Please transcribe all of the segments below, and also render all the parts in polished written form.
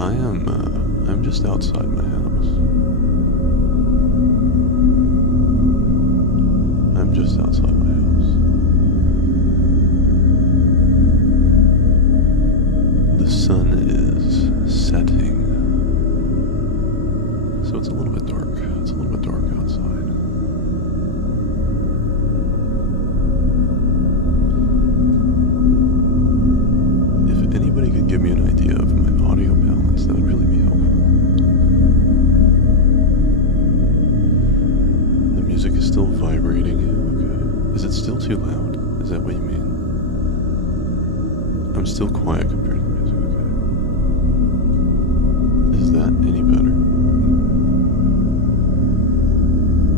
I'm just outside my house. I'm just outside my house. The sun is setting, so it's a little bit dark. It's a little bit dark outside. If anybody could give me an idea of my audio balance, that would really be helpful. The music is still vibrating. Okay. Is it still too loud? Is that what you mean? I'm still quiet compared to the music. Okay. Is that any better?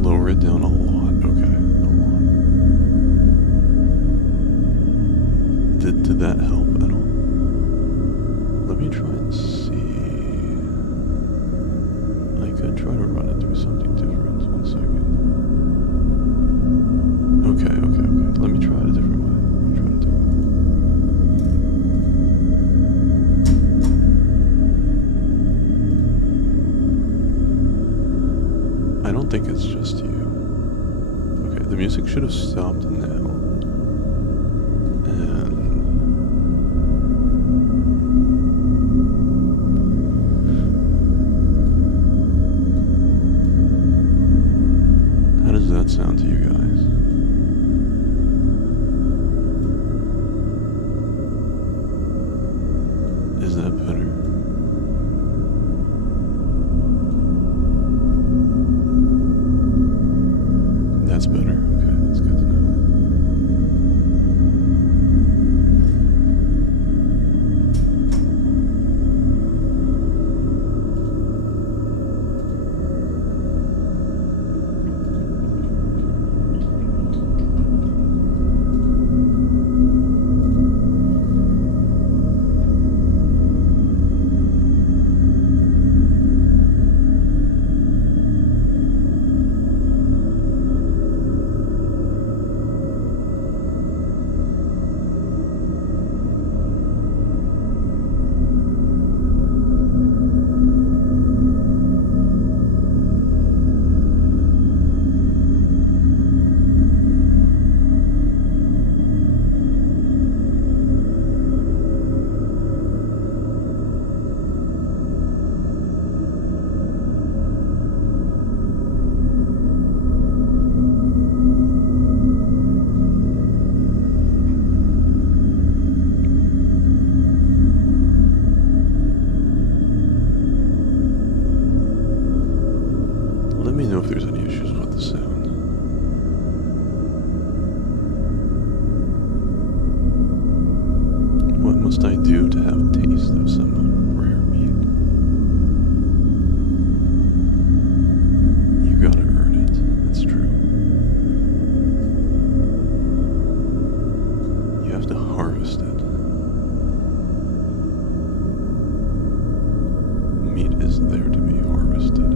Lower it down a lot. Okay, a lot. Did that help at all? Let me try and see. I could try to run it through something different. 1 second. Okay. Let me try it a different way. I don't think it's just you. Okay, the music should have stopped now. And how does that sound to you guys? Is that better? That's better. Okay, that's good to know. Let me know if there's any issues with the sound. What must I do to have a taste of some rare meat? You gotta earn it. That's true. You have to harvest it. Meat is there to be harvested.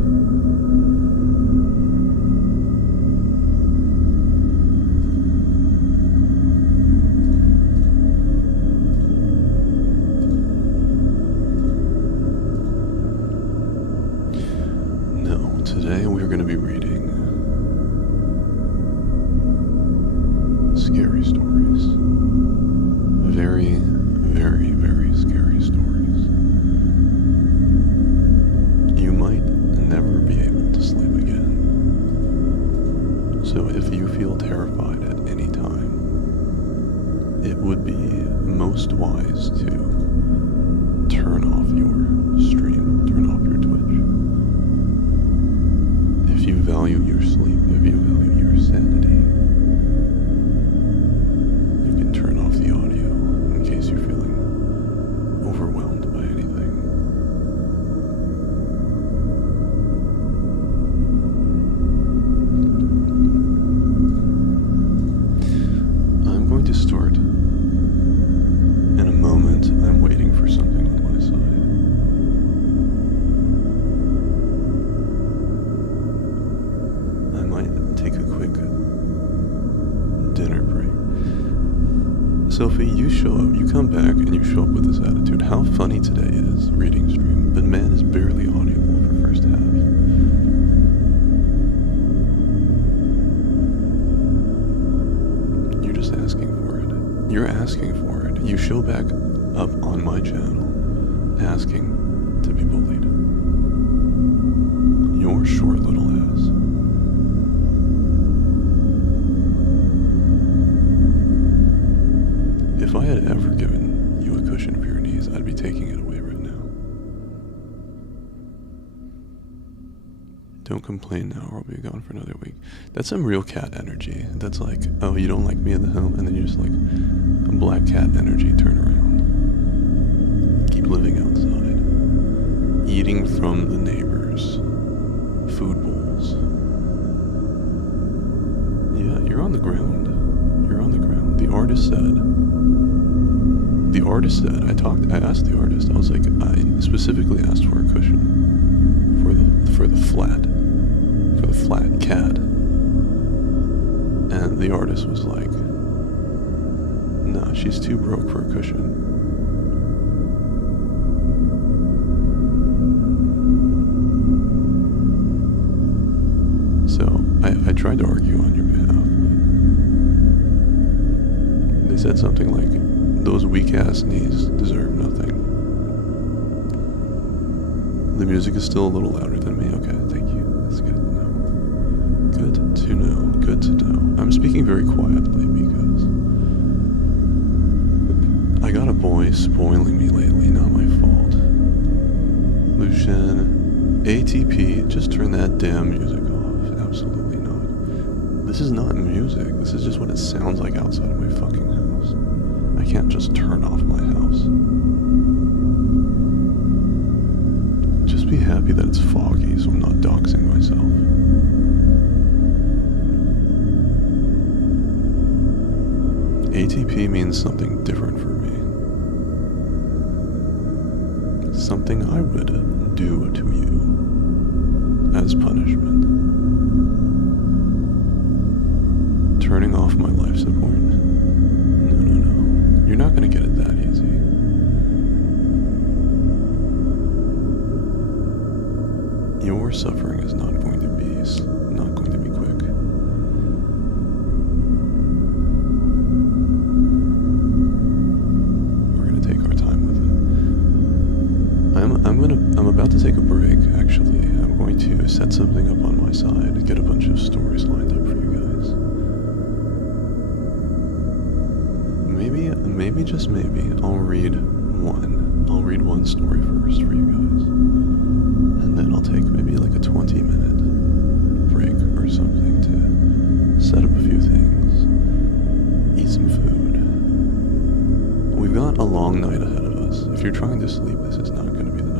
Today we're going to be reading scary stories. Very, very, very scary stories. You might never be able to sleep again. So if you feel terrified at any time, it would be most wise to turn off your stream, turn off your Twitch. If you value your sleep, if you value your sanity, you can turn off the audio in case you're feeling overwhelmed by anything. I'm going to start in a moment. I'm waiting for something on my side. Take a quick dinner break. Sophie, you show up, you come back and you show up with this attitude. How funny today is, reading stream. show back up on my channel asking to be bullied. Your short little ass. If I had ever given you a cushion for your knees, I'd be taking it away right now. Don't complain now or I'll be gone for another week. That's some real cat energy. That's like, oh, you don't like me in the home, and then you just like a black cat energy, turn around. Keep living outside. Eating from the neighbors' food bowls. Yeah, you're on the ground. You're on the ground. The artist said, I asked the artist, I was like, I specifically asked for a cushion for the flat cat. And the artist was like, nah, she's too broke for a cushion. So I tried to argue on your behalf. They said something like, those weak-ass knees deserve nothing. The music is still a little louder than me. Okay, thank you. That's good to know. Good to know. Good to know. I'm speaking very quietly because I got a boy spoiling me lately, not my fault. Lucian, ATP, just turn that damn music off. Absolutely not. This is not music. This is just what it sounds like outside of my fucking house. I can't just turn off my house. Just be happy that it's foggy so I'm not doxing myself. ATP means something different for me. Something I would do to you as punishment. Turning off my life support? No. You're not gonna get it that easy. Your suffering is not going to be quick. We're gonna take our time with it. I'm about to take a break, actually. I'm going to set something up on my side and get a bunch of stories lined up for you guys. Maybe, just maybe, I'll read one story first for you guys. And then I'll take maybe like a 20-minute break or something to set up a few things, eat some food. We've got a long night ahead of us. If you're trying to sleep, this is not going to be the night.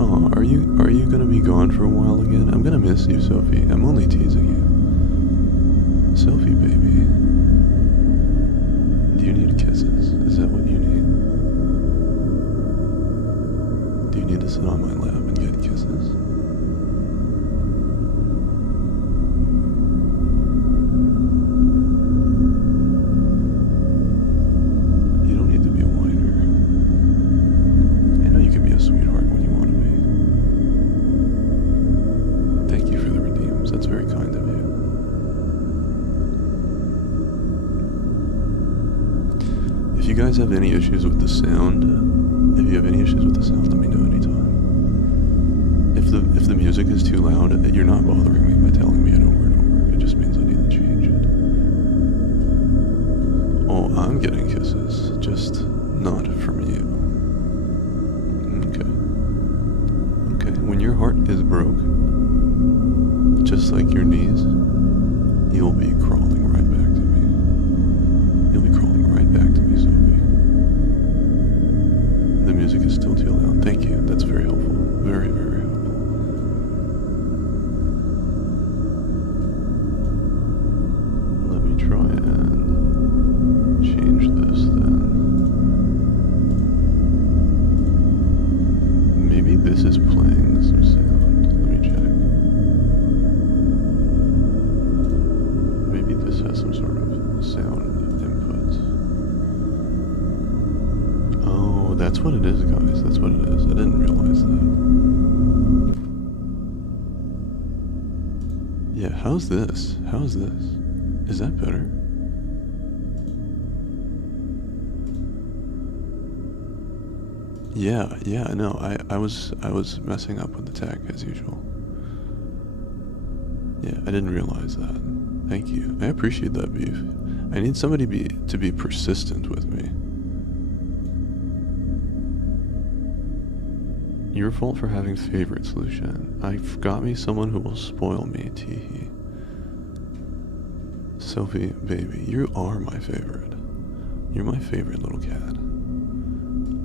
Oh, are you going to be gone for a while again? I'm going to miss you, Sophie. I'm only teasing you. Sophie, baby. Do you need kisses? Is that what you need? Do you need to sit on my lap and get kisses? You don't need to be a whiner. I know you can be a sweetheart when you want to be. Thank you for the redeems. That's very kind of you. If you guys have any issues with the sound, let me know anytime. If the music is too loud, you're not bothering me by telling me it over and over. It just means I need to change it. Oh, I'm getting kisses, just not from you. Okay. When your heart is broke, just like your knees, you'll be crawling right back to me. You'll be crawling right back to me, Sophie. The music is still too loud. Thank you. That's very helpful. Very, very helpful. Let me try and change this then. Maybe this is playing some sound. Let me check. Maybe this has some sort of sound input. Oh, that's what it is, guys. That's what it is. I didn't realize that. Yeah, how's this? How's this? Is that better? Yeah, no, I was messing up with the tech as usual. Yeah, I didn't realize that. Thank you. I appreciate that, Beef. I need somebody to be persistent with me. Your fault for having favorites, Lucian. I've got me someone who will spoil me, teehee. Sophie, baby, you are my favorite. You're my favorite little cat.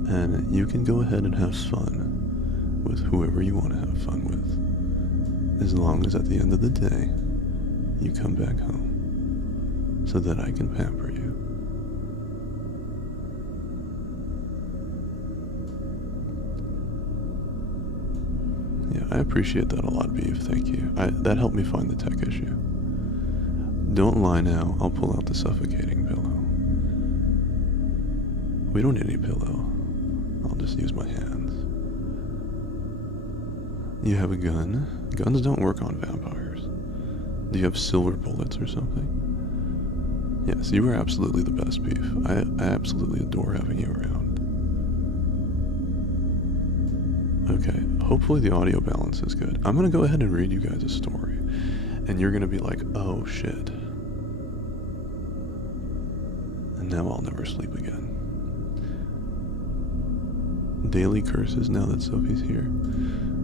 And you can go ahead and have fun with whoever you want to have fun with. As long as at the end of the day, you come back home so that I can pamper you. Yeah, I appreciate that a lot, Beef. Thank you. That helped me find the tech issue. Don't lie now. I'll pull out the suffocating pillow. We don't need any pillow. I'll just use my hands. You have a gun? Guns don't work on vampires. Do you have silver bullets or something? Yes, you are absolutely the best, Beef. I absolutely adore having you around. Okay, hopefully the audio balance is good. I'm gonna go ahead and read you guys a story. And you're gonna be like, oh shit. And now I'll never sleep again. Daily curses now that Sophie's here.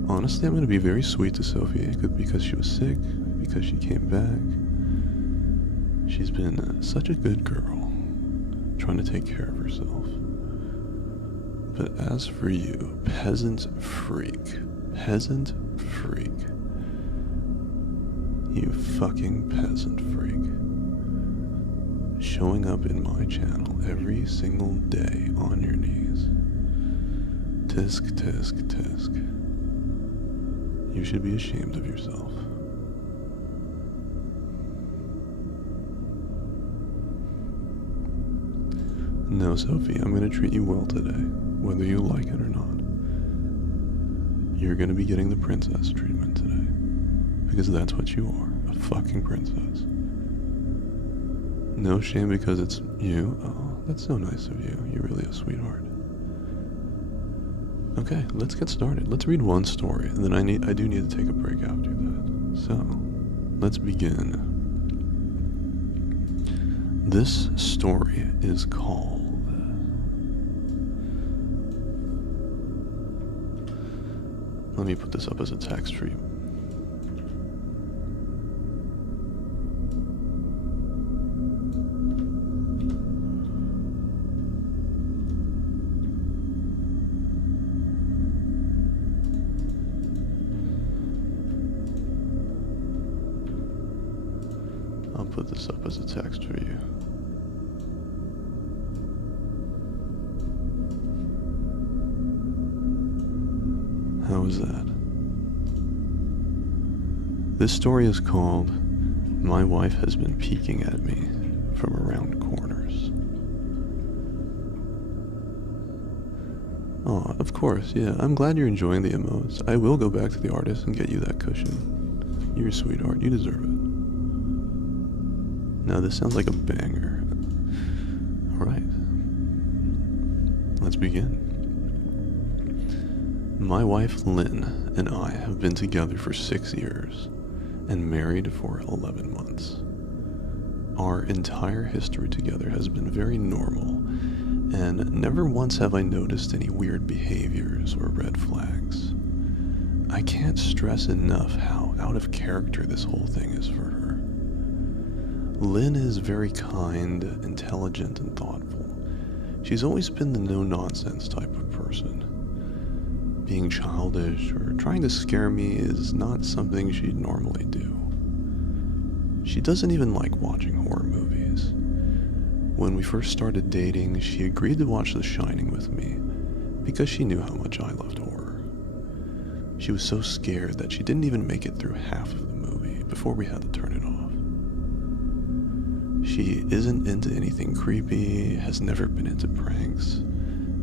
Honestly, I'm going to be very sweet to Sophie because she was sick, because she came back. She's been such a good girl, trying to take care of herself. But as for you, peasant freak, you fucking peasant freak, showing up in my channel every single day on your knees. Tisk, tisk, tisk. You should be ashamed of yourself. No, Sophie, I'm going to treat you well today, whether you like it or not. You're going to be getting the princess treatment today, because that's what you are, a fucking princess. No shame because it's you. Oh, that's so nice of you. You're really a sweetheart. Okay, let's get started. Let's read one story, and then I do need to take a break after that. So, let's begin. This story is called let me put this up as a text for you. I'll put this up as a text for you. How is that? This story is called My Wife Has Been Peeking at Me from Around Corners. Oh, of course, yeah. I'm glad you're enjoying the emotes. I will go back to the artist and get you that cushion. You're a sweetheart. You deserve it. Now, this sounds like a banger. Alright. Let's begin. My wife Lynn and I have been together for 6 years and married for 11 months. Our entire history together has been very normal, and never once have I noticed any weird behaviors or red flags. I can't stress enough how out of character this whole thing is for her. Lynn is very kind, intelligent, and thoughtful. She's always been the no-nonsense type of person. Being childish or trying to scare me is not something she'd normally do. She doesn't even like watching horror movies. When we first started dating, she agreed to watch The Shining with me because she knew how much I loved horror. She was so scared that she didn't even make it through half of the movie before we had to turn it off. She isn't into anything creepy, has never been into pranks.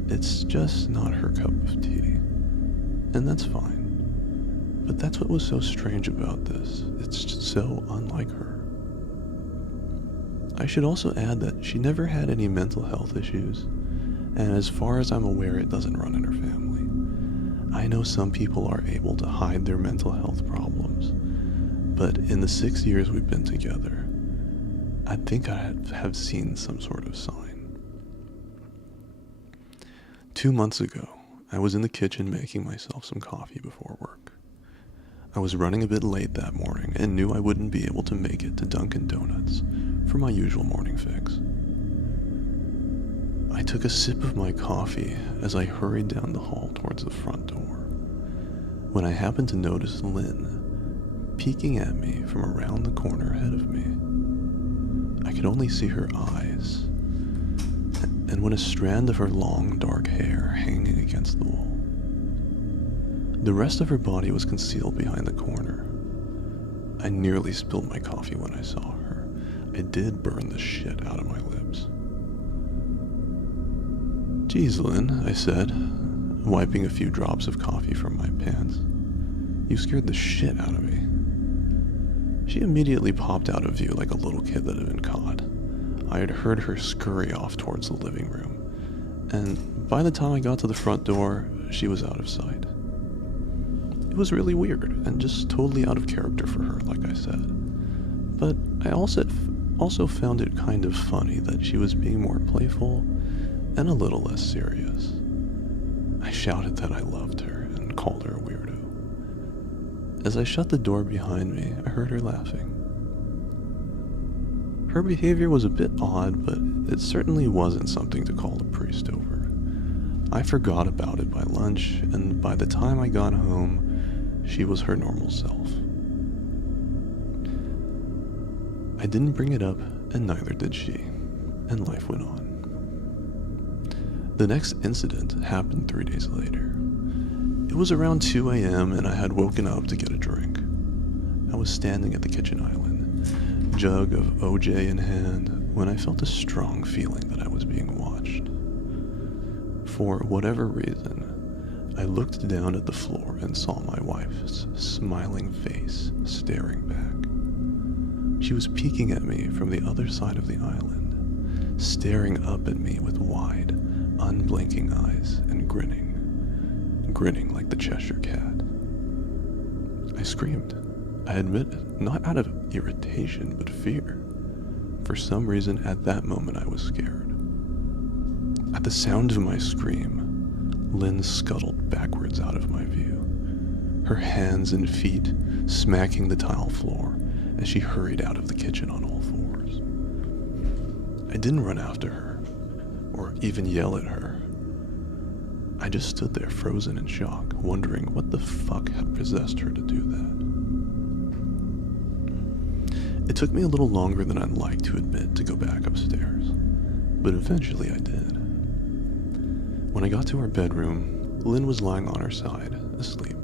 It's just not her cup of tea. And that's fine. But that's what was so strange about this. It's just so unlike her. I should also add that she never had any mental health issues, and as far as I'm aware, it doesn't run in her family. I know some people are able to hide their mental health problems, but in the 6 years we've been together, I think I have seen some sort of sign. 2 months ago, I was in the kitchen making myself some coffee before work. I was running a bit late that morning and knew I wouldn't be able to make it to Dunkin' Donuts for my usual morning fix. I took a sip of my coffee as I hurried down the hall towards the front door, when I happened to notice Lynn peeking at me from around the corner ahead of me. I could only see her eyes, and when a strand of her long, dark hair hanging against the wall. The rest of her body was concealed behind the corner. I nearly spilled my coffee when I saw her. I did burn the shit out of my lips. "Geez, Lynn," I said, wiping a few drops of coffee from my pants. "You scared the shit out of me." She immediately popped out of view like a little kid that had been caught. I had heard her scurry off towards the living room, and by the time I got to the front door, she was out of sight. It was really weird, and just totally out of character for her, like I said. But I also found it kind of funny that she was being more playful and a little less serious. I shouted that I loved her and called her a weirdo. As I shut the door behind me, I heard her laughing. Her behavior was a bit odd, but it certainly wasn't something to call a priest over. I forgot about it by lunch, and by the time I got home, she was her normal self. I didn't bring it up, and neither did she, and life went on. The next incident happened 3 days later. It was around 2 a.m. and I had woken up to get a drink. I was standing at the kitchen island, jug of OJ in hand, when I felt a strong feeling that I was being watched. For whatever reason, I looked down at the floor and saw my wife's smiling face staring back. She was peeking at me from the other side of the island, staring up at me with wide, unblinking eyes and grinning like the Cheshire Cat. I screamed. I admit it, not out of irritation, but fear. For some reason, at that moment, I was scared. At the sound of my scream, Lynn scuttled backwards out of my view, her hands and feet smacking the tile floor as she hurried out of the kitchen on all fours. I didn't run after her, or even yell at her. I just stood there frozen in shock, wondering what the fuck had possessed her to do that. It took me a little longer than I'd like to admit to go back upstairs, but eventually I did. When I got to our bedroom, Lynn was lying on her side, asleep,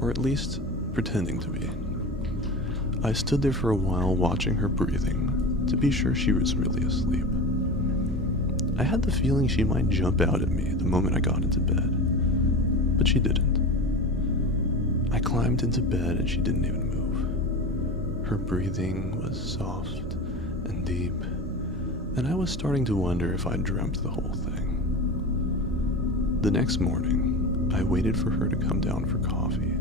or at least pretending to be. I stood there for a while watching her breathing to be sure she was really asleep. I had the feeling she might jump out at me the moment I got into bed, but she didn't. I climbed into bed and she didn't even move. Her breathing was soft and deep, and I was starting to wonder if I'd dreamt the whole thing. The next morning, I waited for her to come down for coffee,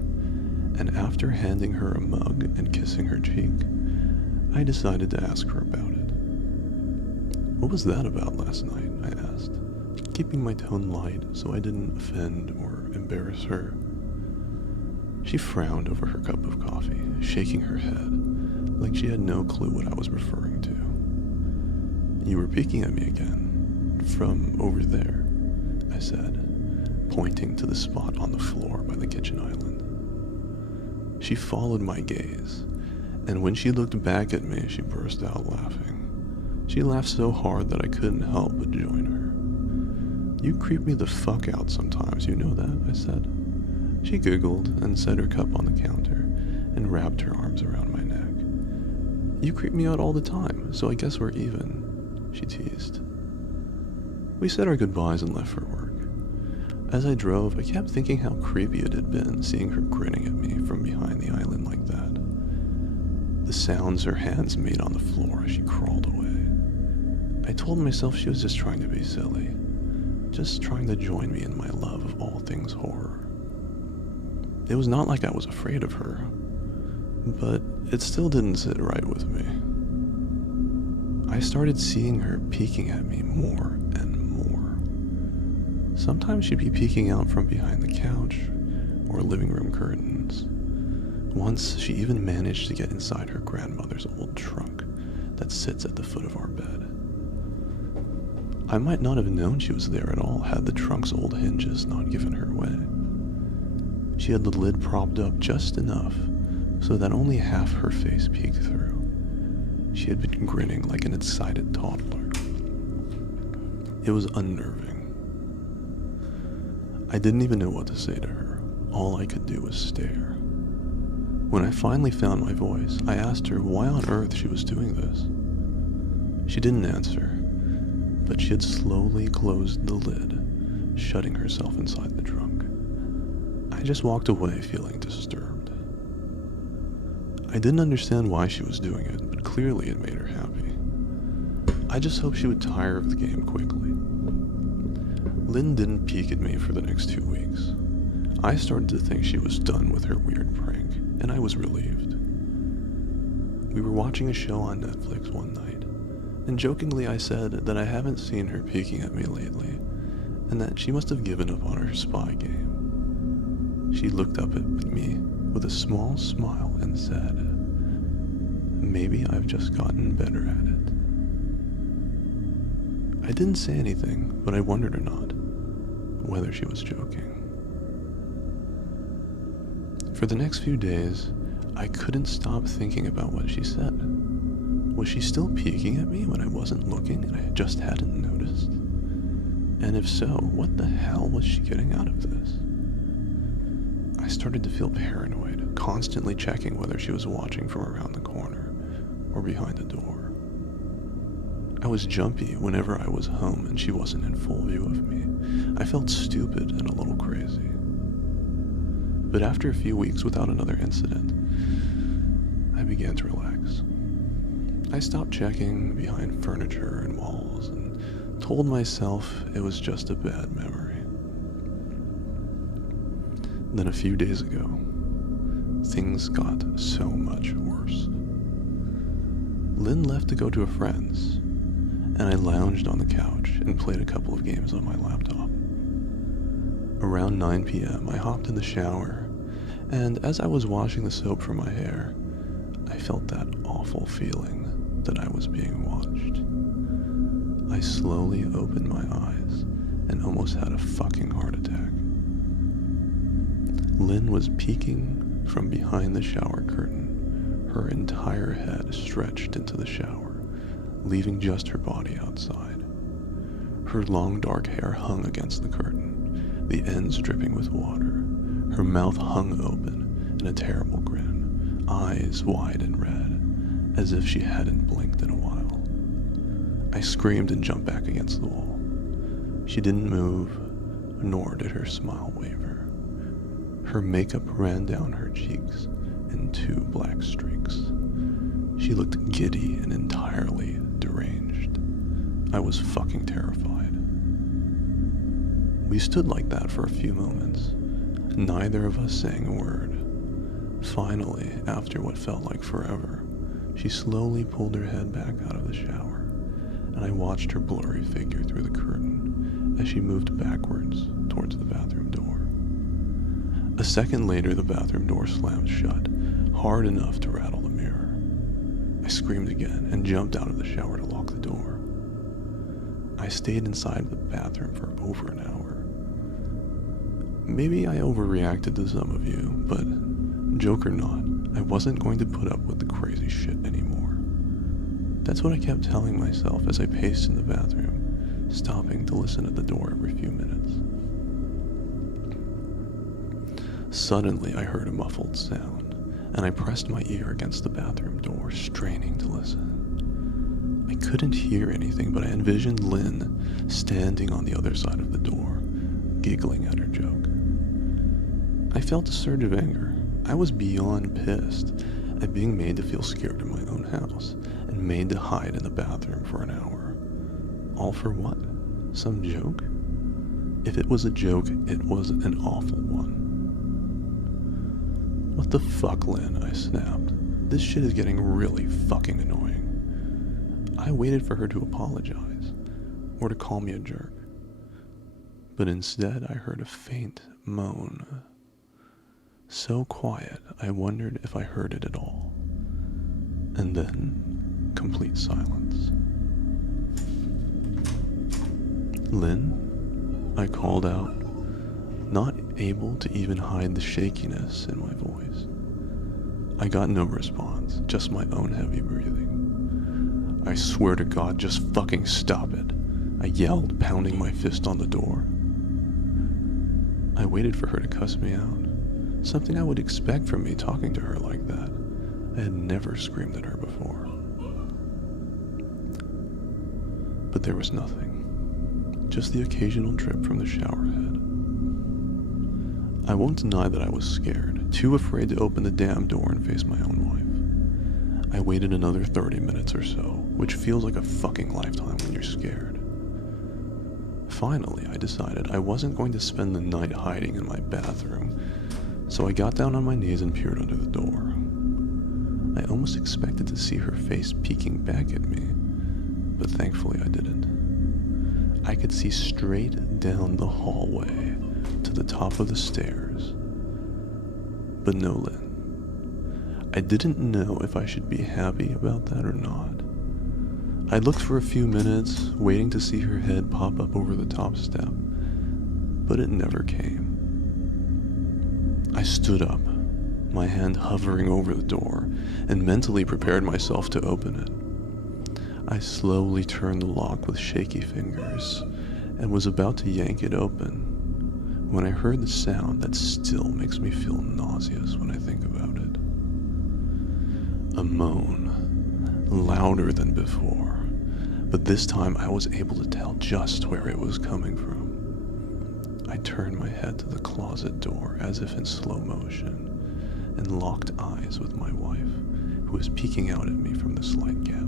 and after handing her a mug and kissing her cheek, I decided to ask her about it. "What was that about last night?" I asked, keeping my tone light so I didn't offend or embarrass her. She frowned over her cup of coffee, shaking her head, like she had no clue what I was referring to. "You were peeking at me again, from over there," I said, pointing to the spot on the floor by the kitchen island. She followed my gaze, and when she looked back at me, she burst out laughing. She laughed so hard that I couldn't help but join her. "You creep me the fuck out sometimes, you know that," I said. She giggled and set her cup on the counter and wrapped her arms around my neck. "You creep me out all the time, so I guess we're even," she teased. We said our goodbyes and left for work. As I drove, I kept thinking how creepy it had been seeing her grinning at me from behind the island like that. the sounds her hands made on the floor as she crawled away. I told myself she was just trying to be silly, just trying to join me in my love of all things horror. It was not like I was afraid of her, but it still didn't sit right with me. I started seeing her peeking at me more and more. Sometimes she'd be peeking out from behind the couch or living room curtains. Once, she even managed to get inside her grandmother's old trunk that sits at the foot of our bed. I might not have known she was there at all had the trunk's old hinges not given her away. She had the lid propped up just enough so that only half her face peeked through. She had been grinning like an excited toddler. It was unnerving. I didn't even know what to say to her. All I could do was stare. When I finally found my voice, I asked her why on earth she was doing this. She didn't answer, but she had slowly closed the lid, shutting herself inside the trunk. I just walked away feeling disturbed. I didn't understand why she was doing it, but clearly it made her happy. I just hoped she would tire of the game quickly. Lynn didn't peek at me for the next 2 weeks. I started to think she was done with her weird prank, and I was relieved. We were watching a show on Netflix one night, and jokingly I said that I haven't seen her peeking at me lately, and that she must have given up on her spy game. She looked up at me with a small smile and said, "Maybe I've just gotten better at it." I didn't say anything, but I wondered or not whether she was joking. For the next few days, I couldn't stop thinking about what she said. Was she still peeking at me when I wasn't looking and I just hadn't noticed? And if so, what the hell was she getting out of this? I started to feel paranoid, constantly checking whether she was watching from around the corner or behind the door. I was jumpy whenever I was home and she wasn't in full view of me. I felt stupid and a little crazy. But after a few weeks without another incident, I began to relax. I stopped checking behind furniture and walls and told myself it was just a bad memory. Then a few days ago, things got so much worse. Lynn left to go to a friend's, and I lounged on the couch and played a couple of games on my laptop. Around 9 p.m., I hopped in the shower, and as I was washing the soap from my hair, I felt that awful feeling that I was being watched. I slowly opened my eyes and almost had a fucking heart attack. Lynn was peeking from behind the shower curtain, her entire head stretched into the shower, leaving just her body outside. Her long dark hair hung against the curtain, the ends dripping with water. Her mouth hung open in a terrible grin, eyes wide and red, as if she hadn't blinked in a while. I screamed and jumped back against the wall. She didn't move, nor did her smile waver. Her makeup ran down her cheeks in 2 black streaks. She looked giddy and entirely deranged. I was fucking terrified. We stood like that for a few moments, neither of us saying a word. Finally, after what felt like forever, she slowly pulled her head back out of the shower, and I watched her blurry figure through the curtain as she moved backwards towards the bathroom door. A second later, the bathroom door slammed shut, hard enough to rattle the mirror. I screamed again and jumped out of the shower to lock the door. I stayed inside the bathroom for over an hour. Maybe I overreacted to some of you, but joke or not, I wasn't going to put up with the crazy shit anymore. That's what I kept telling myself as I paced in the bathroom, stopping to listen at the door every few minutes. Suddenly, I heard a muffled sound, and I pressed my ear against the bathroom door, straining to listen. I couldn't hear anything, but I envisioned Lynn standing on the other side of the door, giggling at her joke. I felt a surge of anger. I was beyond pissed, I'm being made to feel scared in my own house, and made to hide in the bathroom for an hour. All for what? Some joke? If it was a joke, it was an awful one. What the fuck, Lynn? I snapped. This shit is getting really fucking annoying. I waited for her to apologize, or to call me a jerk. But instead, I heard a faint moan. So quiet, I wondered if I heard it at all. And then, complete silence. Lynn? I called out, not able to even hide the shakiness in my voice. I got no response, just my own heavy breathing. I swear to God, just fucking stop it, I yelled, pounding my fist on the door. I waited for her to cuss me out, something I would expect from me talking to her like that. I had never screamed at her before. But there was nothing, just the occasional drip from the shower head. I won't deny that I was scared, too afraid to open the damn door and face my own wife. I waited another 30 minutes or so, which feels like a fucking lifetime when you're scared. Finally, I decided I wasn't going to spend the night hiding in my bathroom, so I got down on my knees and peered under the door. I almost expected to see her face peeking back at me, but thankfully I didn't. I could see straight down the hallway to the top of the stairs, but no Lynn. I didn't know if I should be happy about that or not. I looked for a few minutes, waiting to see her head pop up over the top step, but it never came. I stood up, my hand hovering over the door, and mentally prepared myself to open it. I slowly turned the lock with shaky fingers, and was about to yank it open, when I heard the sound that still makes me feel nauseous when I think about it. A moan, louder than before, but this time I was able to tell just where it was coming from. I turned my head to the closet door as if in slow motion, and locked eyes with my wife, who was peeking out at me from the slight gap.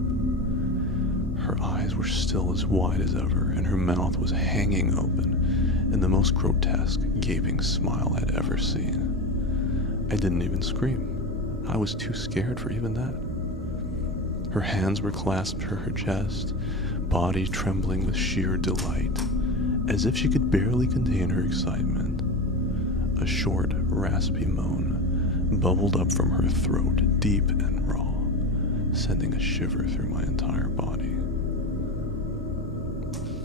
Her eyes were still as wide as ever, and her mouth was hanging open in the most grotesque, gaping smile I'd ever seen. I didn't even scream. I was too scared for even that. Her hands were clasped to her chest, body trembling with sheer delight, as if she could barely contain her excitement. A short, raspy moan bubbled up from her throat, deep and raw, sending a shiver through my entire body.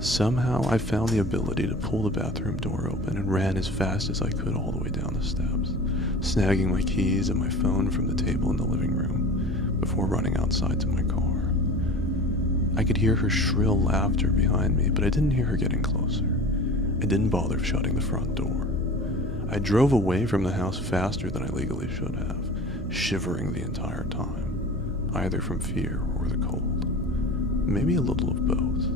Somehow I found the ability to pull the bathroom door open and ran as fast as I could all the way down the steps, snagging my keys and my phone from the table in the living room before running outside to my car. I could hear her shrill laughter behind me, but I didn't hear her getting closer. I didn't bother shutting the front door. I drove away from the house faster than I legally should have, shivering the entire time, either from fear or the cold. Maybe a little of both.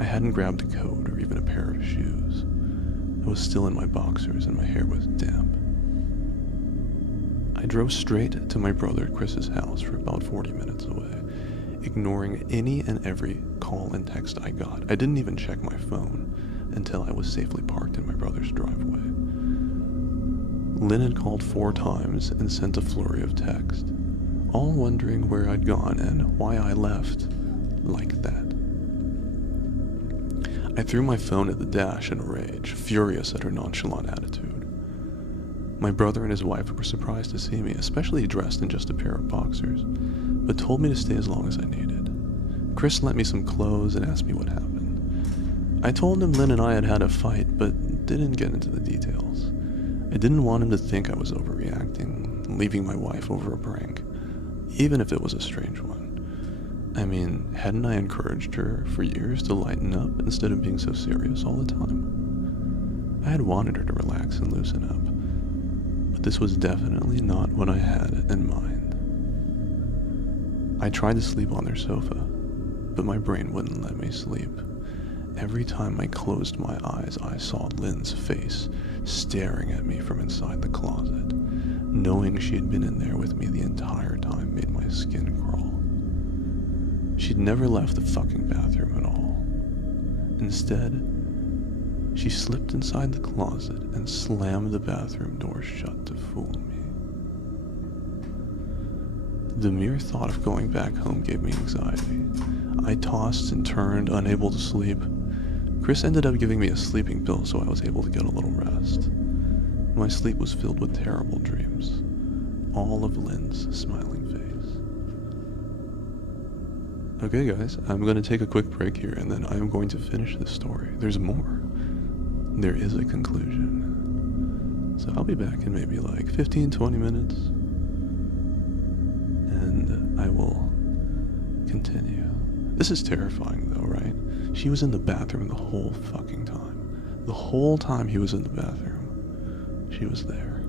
I hadn't grabbed a coat or even a pair of shoes. I was still in my boxers and my hair was damp. I drove straight to my brother Chris's house for about 40 minutes away, ignoring any and every call and text I got. I didn't even check my phone until I was safely parked in my brother's driveway. Lynn had called 4 times and sent a flurry of text, all wondering where I'd gone and why I left like that. I threw my phone at the dash in a rage, furious at her nonchalant attitude. My brother and his wife were surprised to see me, especially dressed in just a pair of boxers, but told me to stay as long as I needed. Chris lent me some clothes and asked me what happened. I told him Lynn and I had had a fight, but didn't get into the details. I didn't want him to think I was overreacting, leaving my wife over a prank, even if it was a strange one. I mean, hadn't I encouraged her for years to lighten up instead of being so serious all the time? I had wanted her to relax and loosen up, but this was definitely not what I had in mind. I tried to sleep on their sofa, but my brain wouldn't let me sleep. Every time I closed my eyes, I saw Lynn's face staring at me from inside the closet, Knowing she had been in there with me the entire time made my skin crawl. She'd never left the fucking bathroom at all. Instead, she slipped inside the closet and slammed the bathroom door shut to fool me. The mere thought of going back home gave me anxiety. I tossed and turned, unable to sleep. Chris ended up giving me a sleeping pill so I was able to get a little rest. My sleep was filled with terrible dreams, all of Lynn's smiling face. Okay guys, I'm going to take a quick break here and then I'm going to finish this story. There's more. There is a conclusion. So I'll be back in maybe like 15-20 minutes. And I will continue. This is terrifying though, right? She was in the bathroom the whole fucking time. The whole time he was in the bathroom, she was there,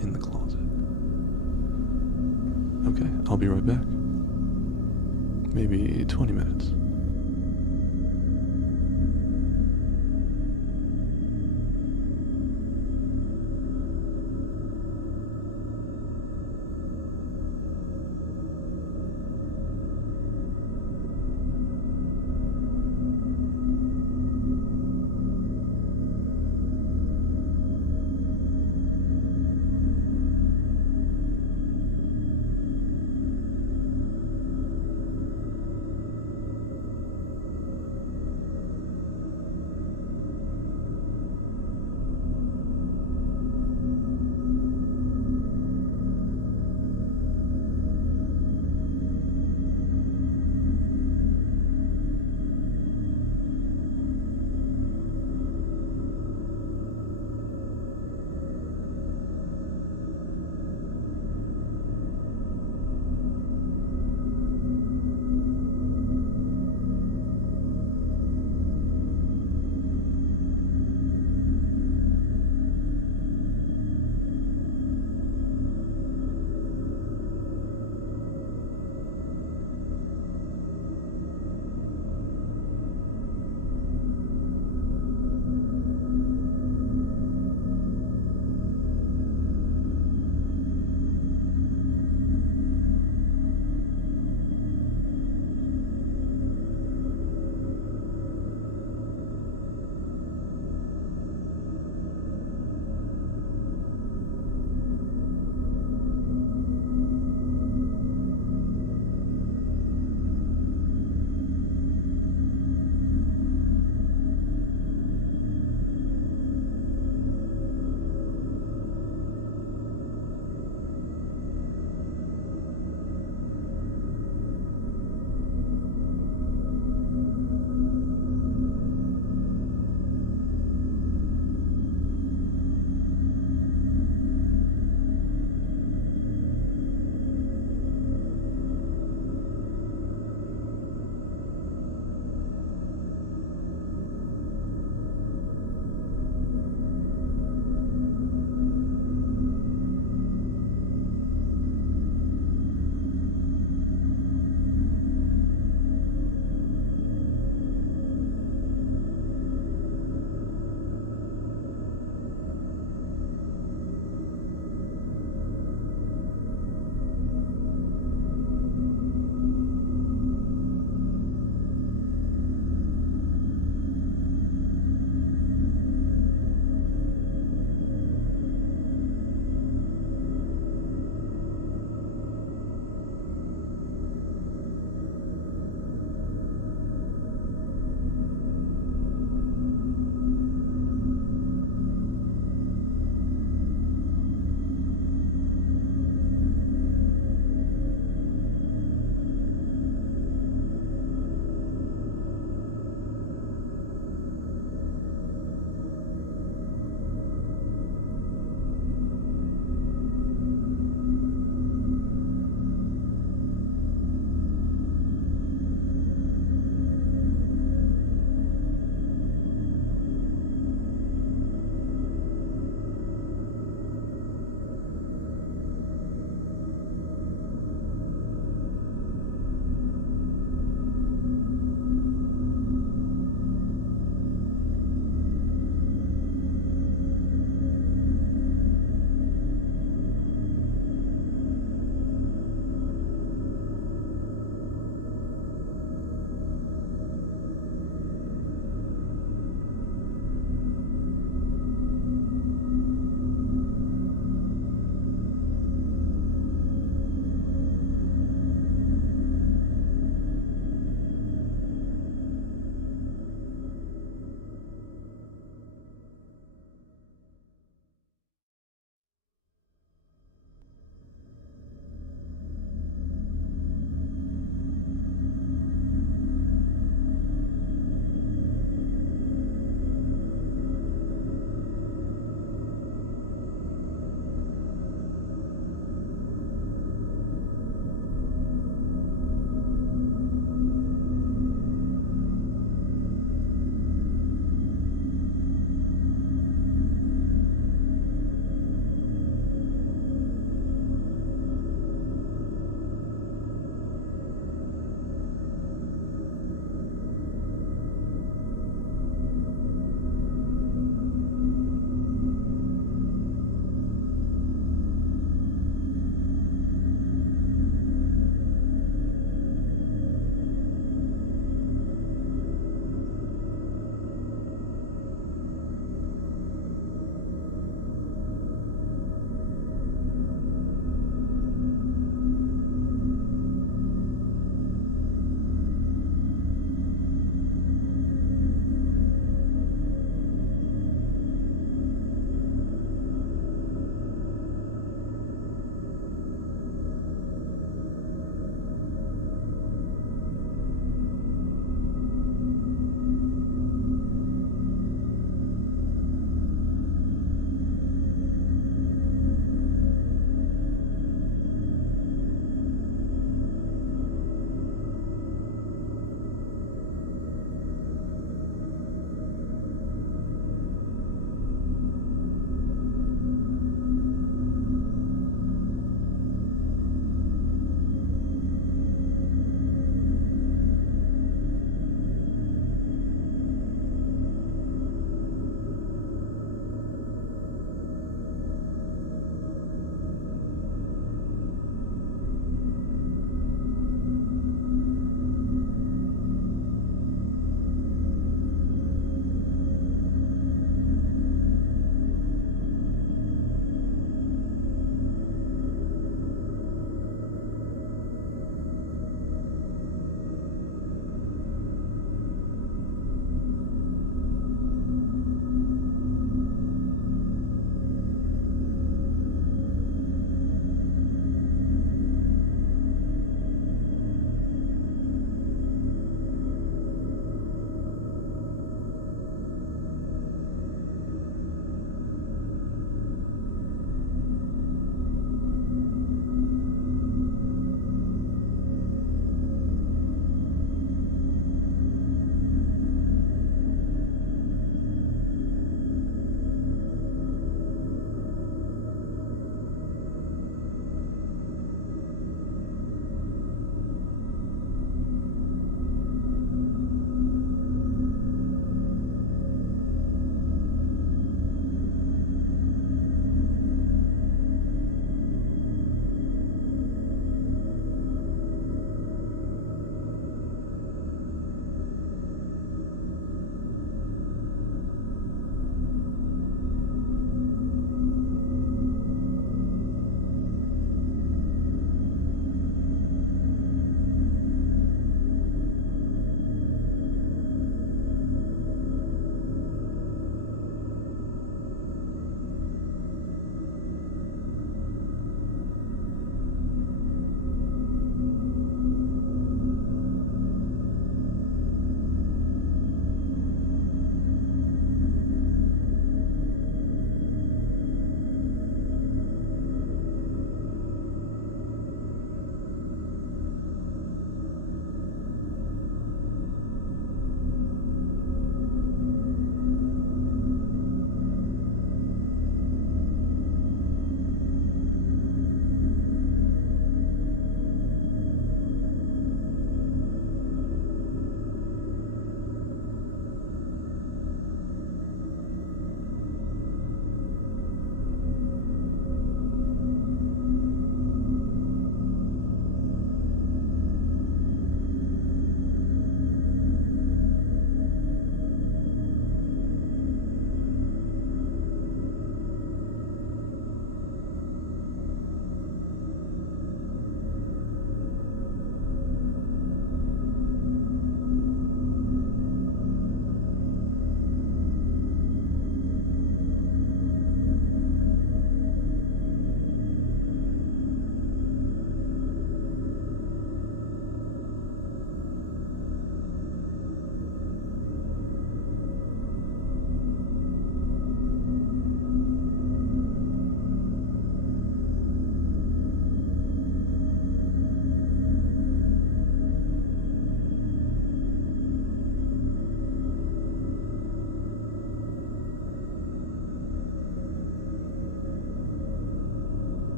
in the closet. Okay, I'll be right back. Maybe 20 minutes.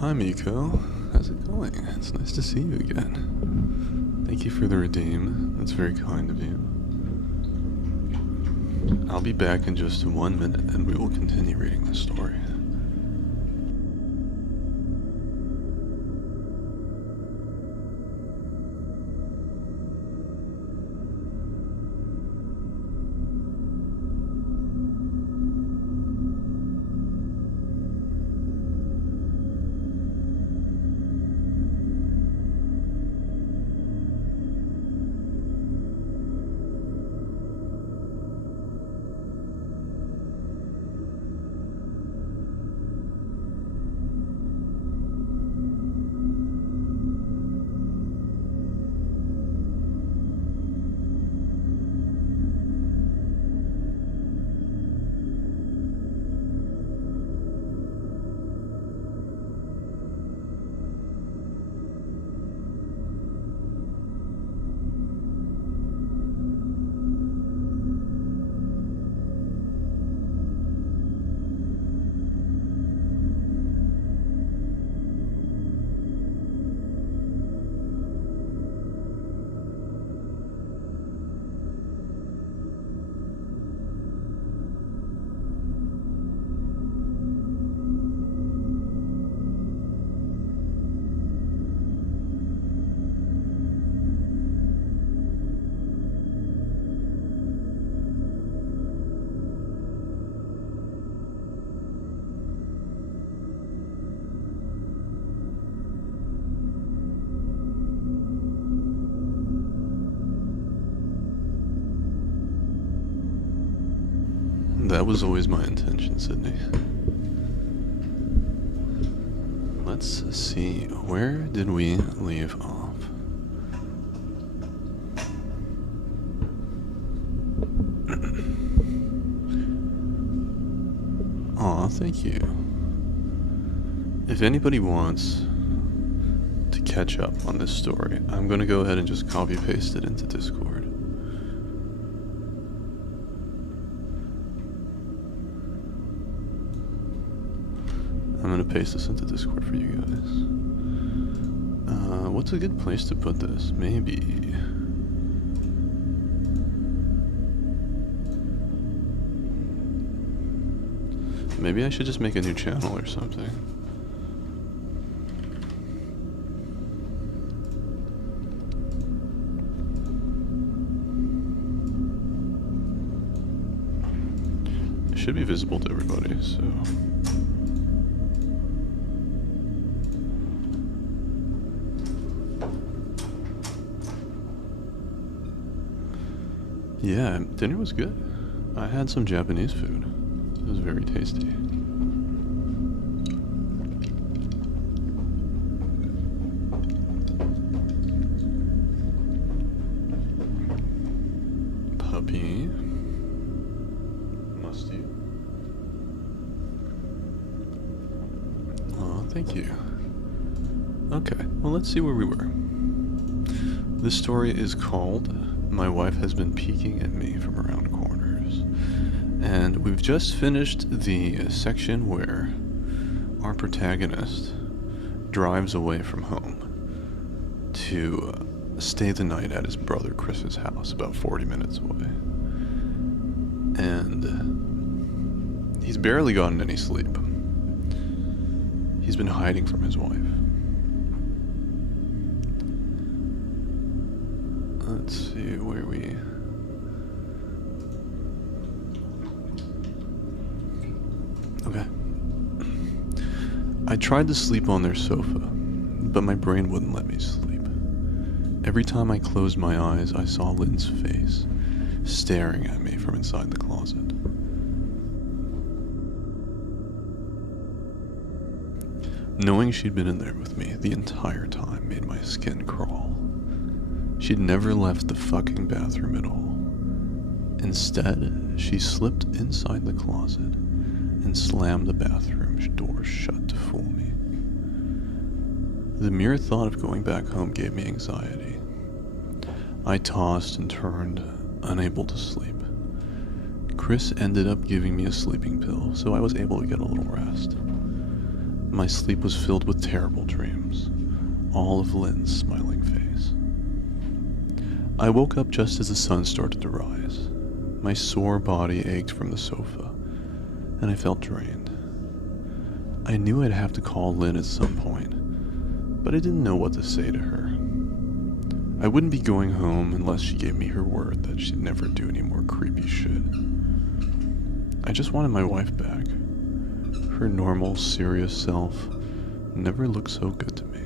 Hi Miko, how's it going? It's nice to see you again. Thank you for the redeem, that's very kind of you. I'll be back in just 1 minute and we will continue reading the story. That was always my intention, Sydney. Let's see, where did we leave off? Aw, thank you. If anybody wants to catch up on this story, I'm gonna go ahead and just copy paste it into Discord. I'm gonna paste this into Discord for you guys. What's a good place to put this? Maybe... Maybe I should just make a new channel or something. It should be visible to everybody, so... Yeah, dinner was good. I had some Japanese food. It was very tasty. Puppy. Must you? Oh, thank you. Okay, well let's see where we were. This story is called My Wife Has Been Peeking at Me from Around Corners. And we've just finished the section where our protagonist drives away from home to stay the night at his brother Chris's house about 40 minutes away. And he's barely gotten any sleep. He's been hiding from his wife. Let's see where we... Okay. I tried to sleep on their sofa, but my brain wouldn't let me sleep. Every time I closed my eyes, I saw Lynn's face, staring at me from inside the closet. Knowing she'd been in there with me the entire time made my skin crawl. She'd never left the fucking bathroom at all. Instead, she slipped inside the closet and slammed the bathroom door shut to fool me. The mere thought of going back home gave me anxiety. I tossed and turned, unable to sleep. Chris ended up giving me a sleeping pill, so I was able to get a little rest. My sleep was filled with terrible dreams, all of Lynn's smiling face. I woke up just as the sun started to rise. My sore body ached from the sofa, and I felt drained. I knew I'd have to call Lynn at some point, but I didn't know what to say to her. I wouldn't be going home unless she gave me her word that she'd never do any more creepy shit. I just wanted my wife back. Her normal, serious self never looked so good to me.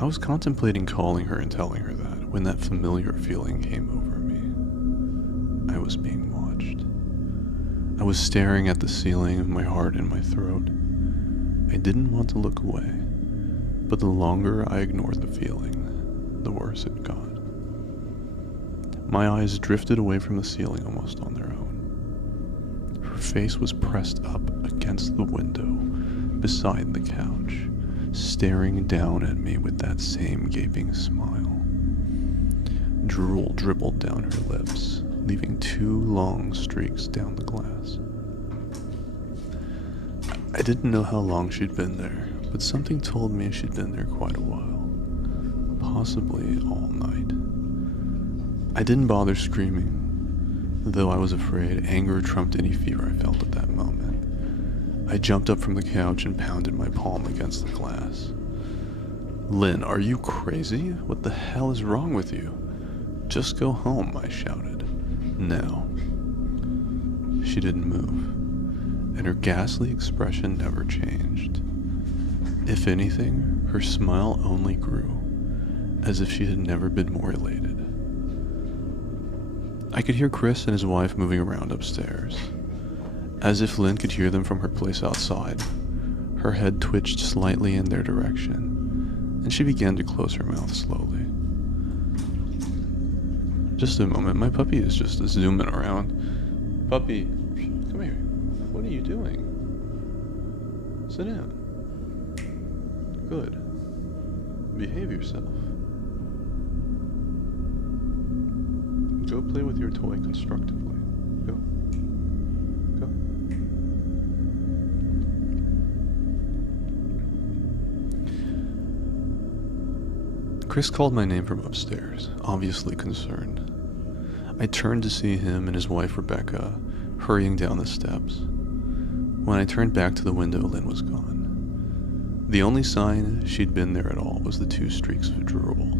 I was contemplating calling her and telling her that when that familiar feeling came over me. I was being watched. I was staring at the ceiling, my heart in my throat. I didn't want to look away, but the longer I ignored the feeling, the worse it got. My eyes drifted away from the ceiling almost on their own. Her face was pressed up against the window beside the couch, staring down at me with that same gaping smile. Drool dribbled down her lips, leaving 2 long streaks down the glass. I didn't know how long she'd been there, but something told me she'd been there quite a while, possibly all night. I didn't bother screaming, though I was afraid anger trumped any fear I felt at that moment. I jumped up from the couch and pounded my palm against the glass. "Lynn, are you crazy? What the hell is wrong with you? Just go home," I shouted. "Now." She didn't move, and her ghastly expression never changed. If anything, her smile only grew, as if she had never been more elated. I could hear Chris and his wife moving around upstairs. As if Lynn could hear them from her place outside, her head twitched slightly in their direction, and she began to close her mouth slowly. Just a moment, my puppy is just zooming around. Puppy, come here. What are you doing? Sit down. Good. Behave yourself. Go play with your toy constructively. Go. Go. Chris called my name from upstairs, obviously concerned. I turned to see him and his wife Rebecca hurrying down the steps. When I turned back to the window, Lynn was gone. The only sign she'd been there at all was the 2 streaks of drool,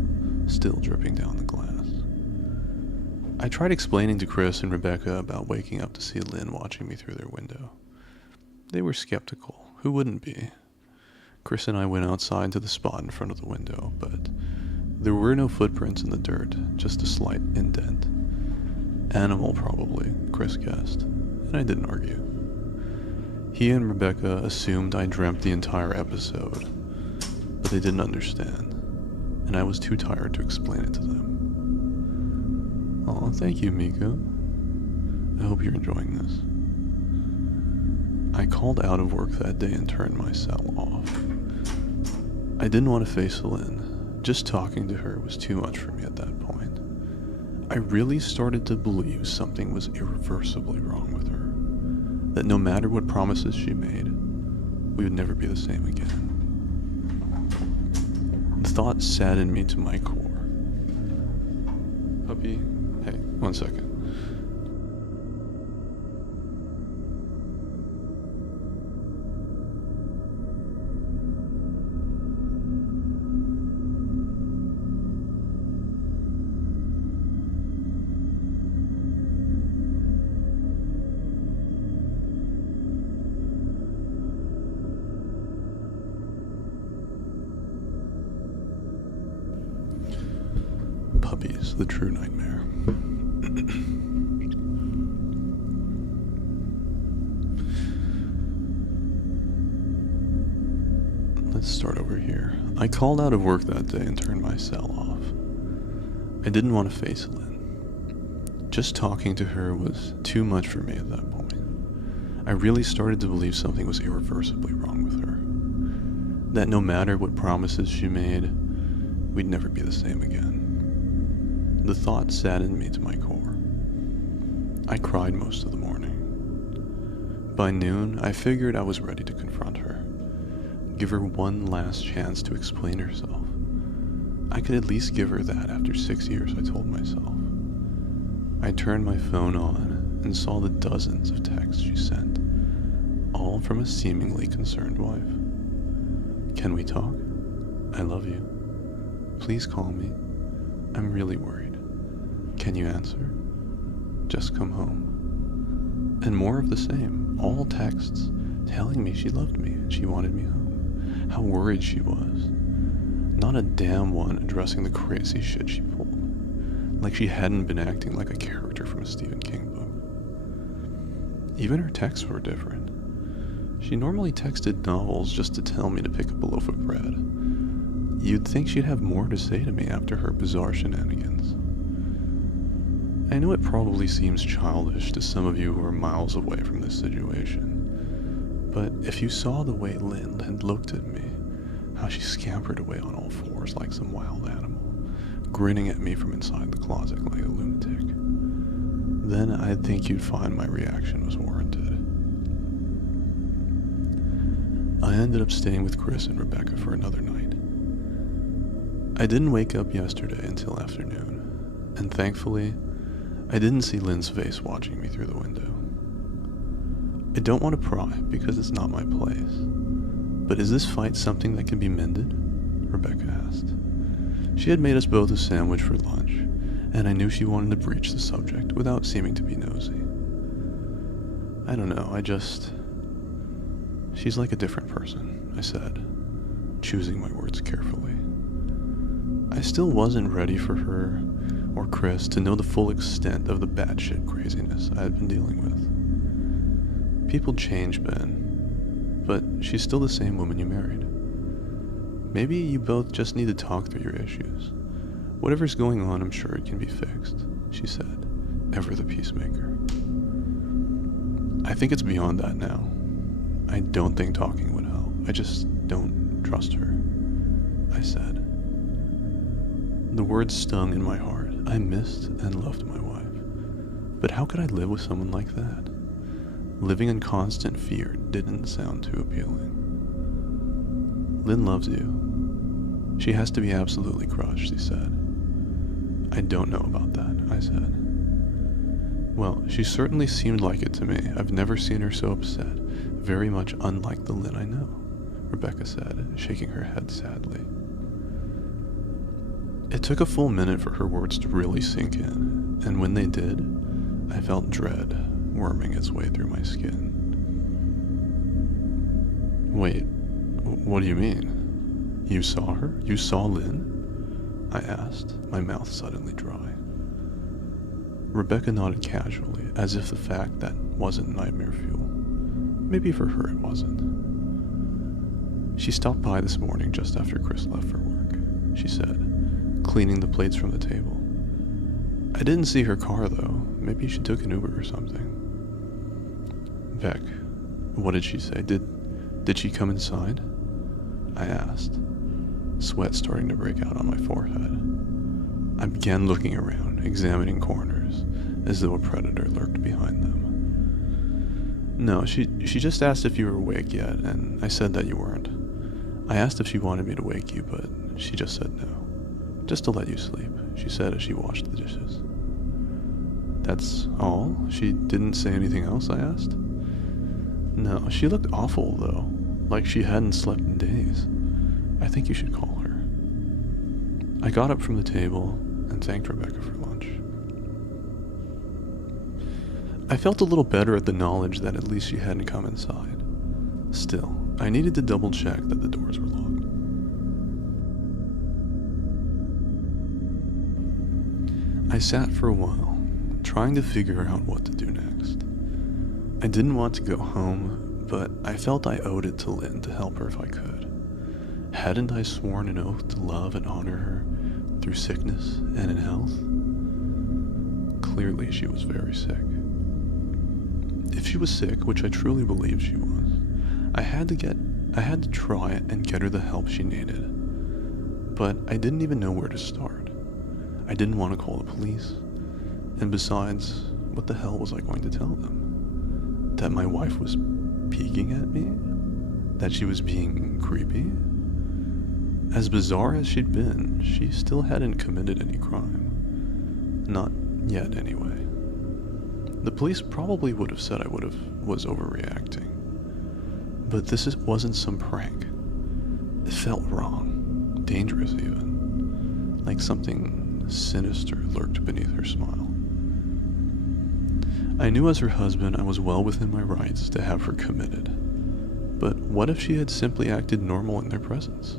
still dripping down the glass. I tried explaining to Chris and Rebecca about waking up to see Lynn watching me through their window. They were skeptical. Who wouldn't be? Chris and I went outside to the spot in front of the window, but there were no footprints in the dirt, just a slight indent. Animal, probably, Chris guessed, and I didn't argue. He and Rebecca assumed I dreamt the entire episode, but they didn't understand, and I was too tired to explain it to them. Oh, thank you, Miko. I hope you're enjoying this. I called out of work that day and turned my cell off. I didn't want to face Lynn. Just talking to her was too much for me at that point. I really started to believe something was irreversibly wrong with her. That no matter what promises she made, we would never be the same again. The thought saddened me to my core. Puppy, hey, 1 second. Puppies, the true nightmare. Let's start over here. I called out of work that day and turned my cell off. I didn't want to face Lynn. Just talking to her was too much for me at that point. I really started to believe something was irreversibly wrong with her. That no matter what promises she made, we'd never be the same again. The thought saddened me to my core. I cried most of the morning. By noon, I figured I was ready to confront her. Give her one last chance to explain herself. I could at least give her that after 6 years, I told myself. I turned my phone on and saw the dozens of texts she sent, all from a seemingly concerned wife. Can we talk? I love you. Please call me. I'm really worried. Can you answer? Just come home. And more of the same, all texts telling me she loved me and she wanted me home. How worried she was. Not a damn one addressing the crazy shit she pulled. Like she hadn't been acting like a character from a Stephen King book. Even her texts were different. She normally texted novels just to tell me to pick up a loaf of bread. You'd think she'd have more to say to me after her bizarre shenanigans. I know it probably seems childish to some of you who are miles away from this situation, but if you saw the way Lynn had looked at me, how she scampered away on all fours like some wild animal, grinning at me from inside the closet like a lunatic, then I'd think you'd find my reaction was warranted. I ended up staying with Chris and Rebecca for another night. I didn't wake up yesterday until afternoon, and thankfully, I didn't see Lynn's face watching me through the window. I don't want to pry because it's not my place, but is this fight something that can be mended? Rebecca asked. She had made us both a sandwich for lunch, and I knew she wanted to breach the subject without seeming to be nosy. I don't know, She's like a different person, I said, choosing my words carefully. I still wasn't ready for her or Chris to know the full extent of the batshit craziness I had been dealing with. People change, Ben, but she's still the same woman you married. Maybe you both just need to talk through your issues. Whatever's going on, I'm sure it can be fixed, she said, ever the peacemaker. I think it's beyond that now. I don't think talking would help. I just don't trust her, I said. The words stung in my heart. I missed and loved my wife. But how could I live with someone like that? Living in constant fear didn't sound too appealing. Lynn loves you. She has to be absolutely crushed, she said. I don't know about that, I said. Well, she certainly seemed like it to me. I've never seen her so upset. Very much unlike the Lynn I know, Rebecca said, shaking her head sadly. It took a full minute for her words to really sink in, and when they did, I felt dread worming its way through my skin. Wait, what do you mean? You saw her? You saw Lynn? I asked, my mouth suddenly dry. Rebecca nodded casually, as if the fact that wasn't nightmare fuel. Maybe for her it wasn't. She stopped by this morning just after Chris left for work, she said, cleaning the plates from the table. I didn't see her car though. Maybe she took an Uber or something. Beck, what did she say? Did she come inside? I asked, sweat starting to break out on my forehead. I began looking around, examining corners, as though a predator lurked behind them. No, she just asked if you were awake yet, and I said that you weren't. I asked if she wanted me to wake you, but she just said no. Just to let you sleep, she said as she washed the dishes. That's all? She didn't say anything else, I asked? No, she looked awful, though, like she hadn't slept in days. I think you should call her. I got up from the table and thanked Rebecca for lunch. I felt a little better at the knowledge that at least she hadn't come inside. Still, I needed to double check that the doors were locked. I sat for a while, trying to figure out what to do next. I didn't want to go home, but I felt I owed it to Lynn to help her if I could. Hadn't I sworn an oath to love and honor her through sickness and in health? Clearly she was very sick. If she was sick, which I truly believe she was, I had to try and get her the help she needed. But I didn't even know where to start. I didn't want to call the police. And besides, what the hell was I going to tell them? that my wife was peeking at me, that she was being creepy. As bizarre as she'd been, she still hadn't committed any crime. Not yet, anyway. The police probably would have said I was overreacting. But this wasn't some prank. It felt wrong, dangerous even, like something sinister lurked beneath her smile. I knew as her husband I was well within my rights to have her committed. But what if she had simply acted normal in their presence?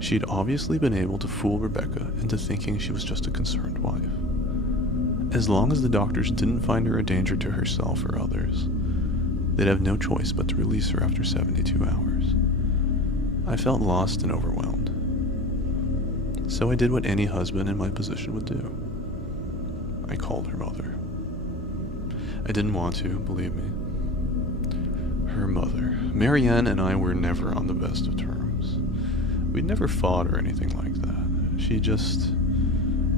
She'd obviously been able to fool Rebecca into thinking she was just a concerned wife. As long as the doctors didn't find her a danger to herself or others, they'd have no choice but to release her after 72 hours. I felt lost and overwhelmed. So I did what any husband in my position would do. I called her mother. I didn't want to, believe me. Her mother. Marianne and I were never on the best of terms. We'd never fought or anything like that. She just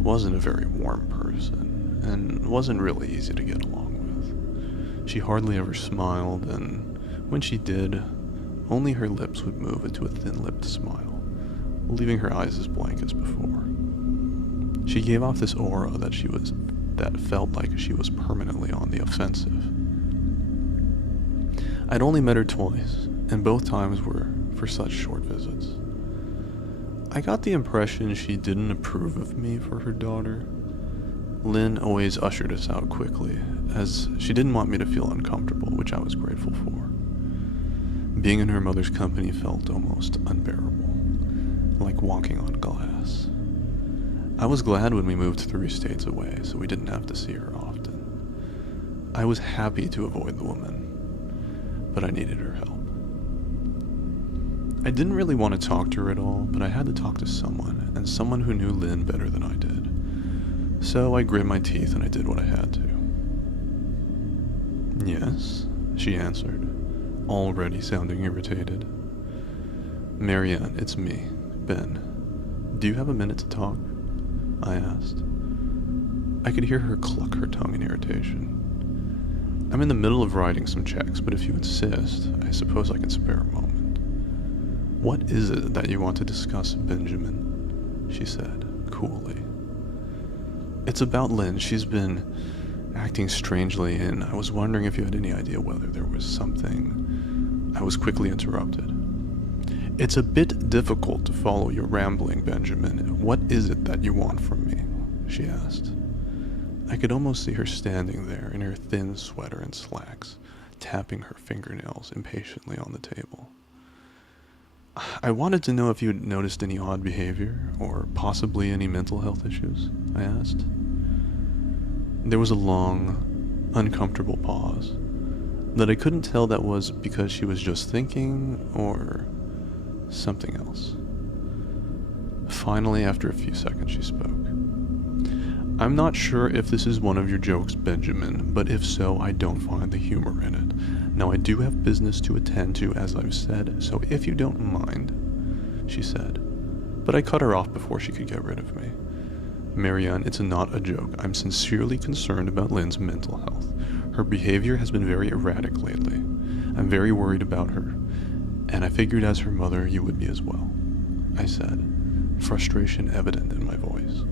wasn't a very warm person, and wasn't really easy to get along with. She hardly ever smiled, and when she did, only her lips would move into a thin-lipped smile, leaving her eyes as blank as before. She gave off this aura that felt like she was permanently on the offensive. I'd only met her twice, and both times were for such short visits. I got the impression she didn't approve of me for her daughter. Lynn always ushered us out quickly, as she didn't want me to feel uncomfortable, which I was grateful for. Being in her mother's company felt almost unbearable, like walking on glass. I was glad when we moved 3 states away, so we didn't have to see her often. I was happy to avoid the woman, but I needed her help. I didn't really want to talk to her at all, but I had to talk to someone, and someone who knew Lynn better than I did. So I grit my teeth and I did what I had to. "Yes," she answered, already sounding irritated. "Marianne, it's me, Ben. Do you have a minute to talk?" I asked. I could hear her cluck her tongue in irritation. "I'm in the middle of writing some checks, but if you insist, I suppose I can spare a moment." "What is it that you want to discuss, Benjamin?" she said, coolly. "It's about Lynn. She's been acting strangely, and I was wondering if you had any idea whether there was something." I was quickly interrupted. "It's a bit difficult to follow your rambling, Benjamin. What is it that you want from me?" she asked. I could almost see her standing there in her thin sweater and slacks, tapping her fingernails impatiently on the table. "I wanted to know if you had noticed any odd behavior, or possibly any mental health issues," I asked. There was a long, uncomfortable pause that I couldn't tell that was because she was just thinking or something else. Finally, after a few seconds, she spoke. "I'm not sure if this is one of your jokes, Benjamin, but if so, I don't find the humor in it. Now, I do have business to attend to, as I've said, so if you don't mind," she said, but I cut her off before she could get rid of me. "Marianne, it's not a joke. I'm sincerely concerned about Lynn's mental health. Her behavior has been very erratic lately. I'm very worried about her, and I figured as her mother you would be as well," I said, frustration evident in my voice.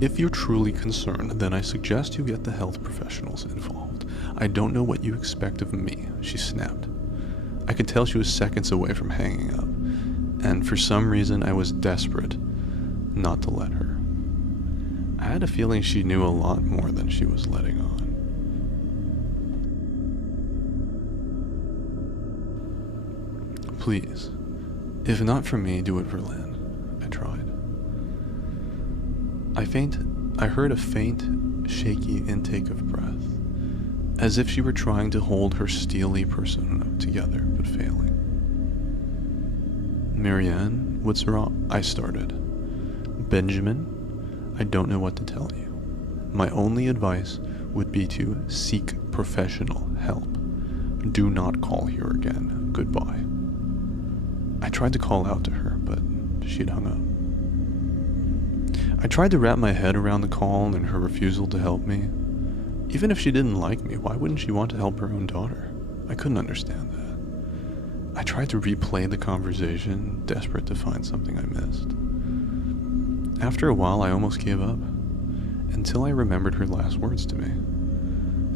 "If you're truly concerned, then I suggest you get the health professionals involved. I don't know what you expect of me," she snapped. I could tell she was seconds away from hanging up, and for some reason I was desperate not to let her. I had a feeling she knew a lot more than she was letting on. "Please, if not for me, do it for Lynn," I tried. I heard a faint, shaky intake of breath, as if she were trying to hold her steely persona together, but failing. "Marianne, what's wrong?" I started. "Benjamin, I don't know what to tell you. My only advice would be to seek professional help. Do not call here again. Goodbye." I tried to call out to her, but she'd hung up. I tried to wrap my head around the call and her refusal to help me, Even if she didn't like me, why wouldn't she want to help her own daughter? I couldn't understand that. I tried to replay the conversation, desperate to find something I missed. After a while, I almost gave up, until I remembered her last words to me.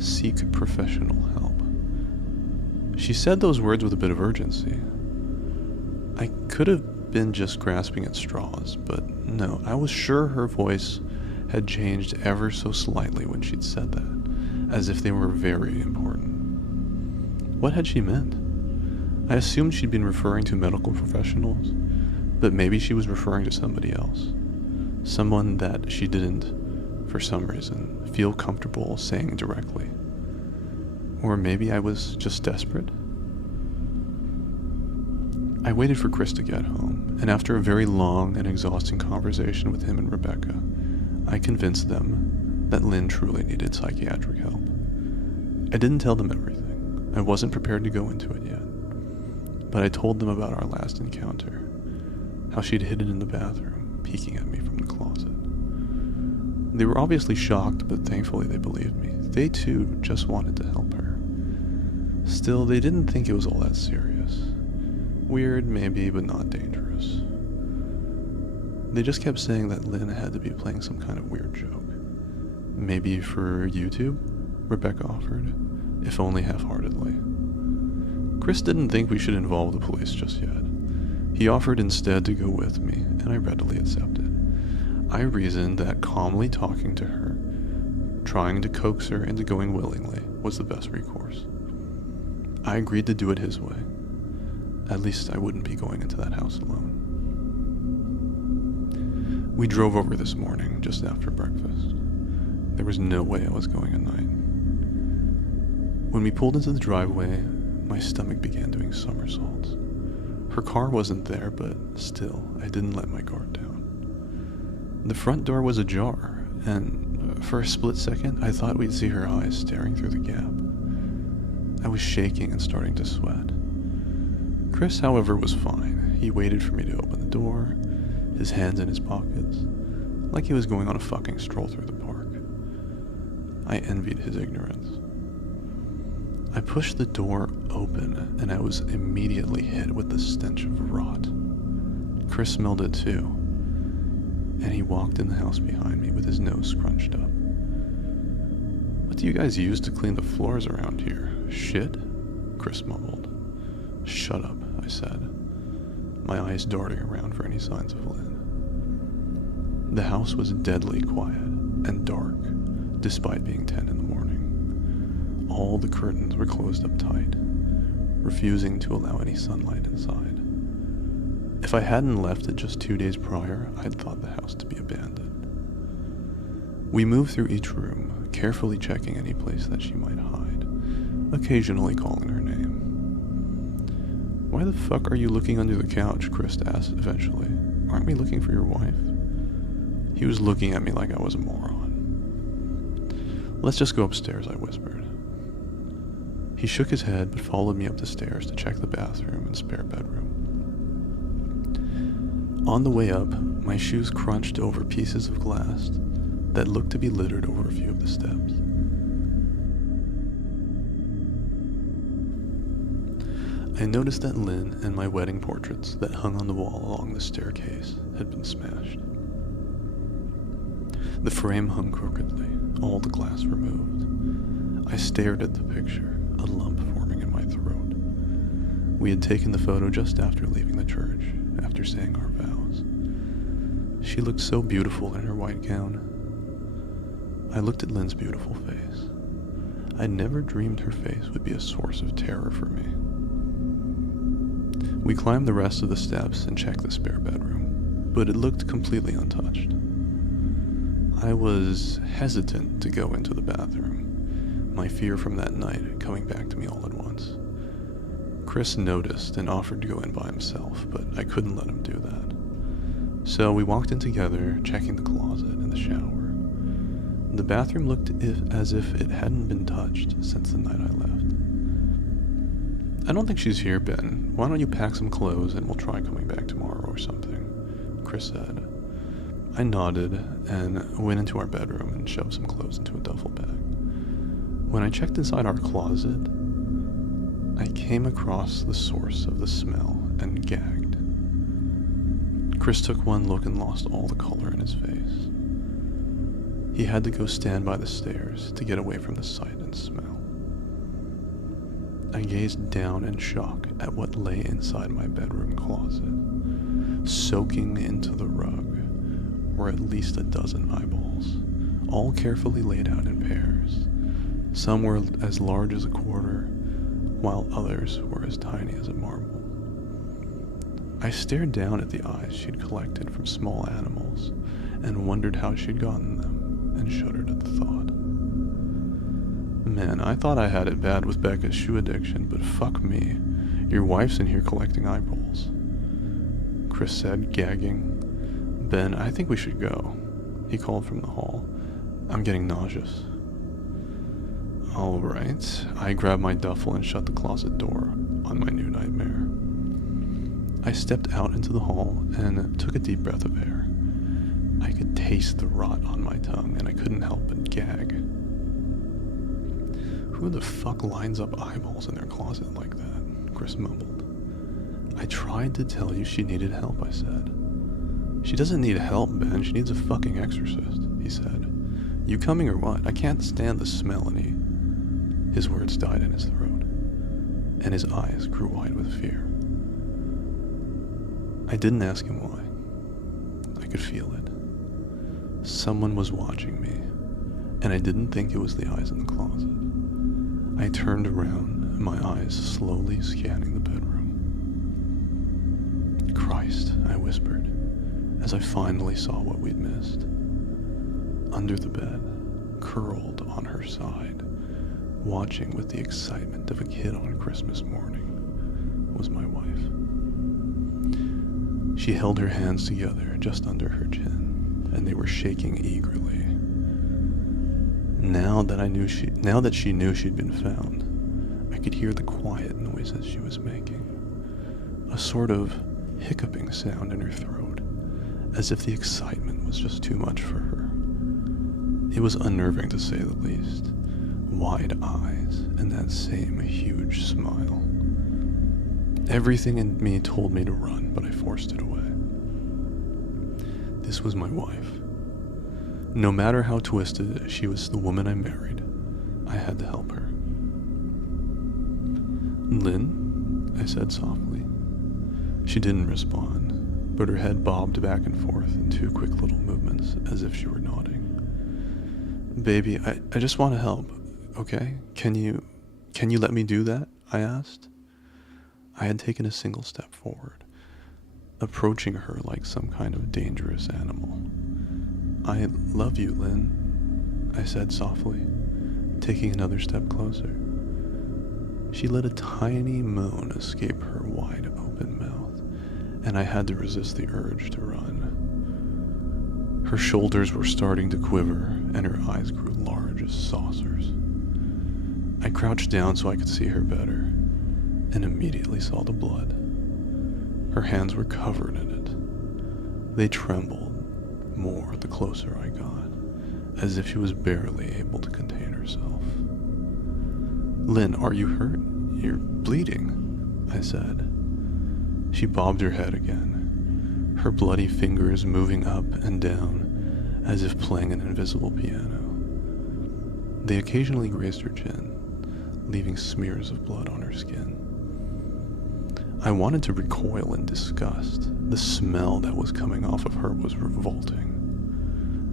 Seek professional help. She said those words with a bit of urgency. I could have been just grasping at straws, but no, I was sure her voice had changed ever so slightly when she'd said that, as if they were very important. What had she meant? I assumed she'd been referring to medical professionals, but maybe she was referring to somebody else. Someone that she didn't, for some reason, feel comfortable saying directly. Or maybe I was just desperate. I waited for Chris to get home, and after a very long and exhausting conversation with him and Rebecca, I convinced them that Lynn truly needed psychiatric help. I didn't tell them everything. I wasn't prepared to go into it yet. But I told them about our last encounter, how she'd hidden in the bathroom, peeking at me from the closet. They were obviously shocked, but thankfully they believed me. They too just wanted to help her. Still, they didn't think it was all that serious. Weird, maybe, but not dangerous. They just kept saying that Lynn had to be playing some kind of weird joke. Maybe for YouTube? Rebecca offered, if only half-heartedly. Chris didn't think we should involve the police just yet. He offered instead to go with me, and I readily accepted. I reasoned that calmly talking to her, trying to coax her into going willingly, was the best recourse. I agreed to do it his way. At least I wouldn't be going into that house alone. We drove over this morning, just after breakfast. There was no way I was going at night. When we pulled into the driveway, my stomach began doing somersaults. Her car wasn't there, but still, I didn't let my guard down. The front door was ajar, and for a split second, I thought we'd see her eyes staring through the gap. I was shaking and starting to sweat. Chris, however, was fine. He waited for me to open the door, his hands in his pockets, like he was going on a fucking stroll through the park. I envied his ignorance. I pushed the door open, and I was immediately hit with the stench of rot. Chris smelled it too, and he walked in the house behind me with his nose scrunched up. What do you guys use to clean the floors around here? Shit? Chris mumbled. Shut up, I said, my eyes darting around for any signs of Lynn. The house was deadly quiet and dark, despite being 10 in the morning. All the curtains were closed up tight, refusing to allow any sunlight inside. If I hadn't left it just 2 days prior, I'd thought the house to be abandoned. We moved through each room, carefully checking any place that she might hide, occasionally calling her name. Why the fuck are you looking under the couch? Chris asked eventually. Aren't we looking for your wife? He was looking at me like I was a moron. Let's just go upstairs, I whispered. He shook his head, but followed me up the stairs to check the bathroom and spare bedroom. On the way up, my shoes crunched over pieces of glass that looked to be littered over a few of the steps. I noticed that Lynn and my wedding portraits that hung on the wall along the staircase had been smashed. The frame hung crookedly, all the glass removed. I stared at the picture, a lump forming in my throat. We had taken the photo just after leaving the church, after saying our vows. She looked so beautiful in her white gown. I looked at Lynn's beautiful face. I'd never dreamed her face would be a source of terror for me. We climbed the rest of the steps and checked the spare bedroom, but it looked completely untouched. I was hesitant to go into the bathroom, my fear from that night coming back to me all at once. Chris noticed and offered to go in by himself, but I couldn't let him do that. So we walked in together, checking the closet and the shower. The bathroom looked as if it hadn't been touched since the night I left. I don't think she's here, Ben. Why don't you pack some clothes and we'll try coming back tomorrow or something, Chris said. I nodded and went into our bedroom and shoved some clothes into a duffel bag. When I checked inside our closet, I came across the source of the smell and gagged. Chris took one look and lost all the color in his face. He had to go stand by the stairs to get away from the sight and smell. I gazed down in shock at what lay inside my bedroom closet. Soaking into the rug were at least a dozen eyeballs, all carefully laid out in pairs. Some were as large as a quarter, while others were as tiny as a marble. I stared down at the eyes she'd collected from small animals and wondered how she'd gotten them, and shuddered at the thought. Man, I thought I had it bad with Becca's shoe addiction, but fuck me. Your wife's in here collecting eyeballs. Chris said, gagging. Ben, I think we should go, he called from the hall. I'm getting nauseous. All right. I grabbed my duffel and shut the closet door on my new nightmare. I stepped out into the hall and took a deep breath of air. I could taste the rot on my tongue, and I couldn't help but gag. Who the fuck lines up eyeballs in their closet like that? Chris mumbled. I tried to tell you she needed help, I said. She doesn't need help, Ben. She needs a fucking exorcist, he said. You coming or what? I can't stand the smell, and his words died in his throat, and his eyes grew wide with fear. I didn't ask him why. I could feel it. Someone was watching me, and I didn't think it was the eyes in the closet. I turned around, my eyes slowly scanning the bedroom. Christ, I whispered, as I finally saw what we'd missed. Under the bed, curled on her side, watching with the excitement of a kid on Christmas morning, was my wife. She held her hands together just under her chin, and they were shaking eagerly. Now that she knew she'd been found, I could hear the quiet noises she was making. A sort of hiccuping sound in her throat, as if the excitement was just too much for her. It was unnerving to say the least. Wide eyes and that same huge smile. Everything in me told me to run, but I forced it away. This was my wife. No matter how twisted, she was the woman I married. I had to help her. Lynn, I said softly. She didn't respond, but her head bobbed back and forth in two quick little movements, as if she were nodding. Baby, I just want to help, okay? Can you let me do that? I asked. I had taken a single step forward, approaching her like some kind of dangerous animal. I love you, Lynn, I said softly, taking another step closer. She let a tiny moan escape her wide open mouth, and I had to resist the urge to run. Her shoulders were starting to quiver, and her eyes grew large as saucers. I crouched down so I could see her better, and immediately saw the blood. Her hands were covered in it. They trembled more the closer I got, as if she was barely able to contain herself. Lynn, are you hurt? You're bleeding, I said. She bobbed her head again, her bloody fingers moving up and down as if playing an invisible piano. They occasionally grazed her chin, leaving smears of blood on her skin. I wanted to recoil in disgust. The smell that was coming off of her was revolting.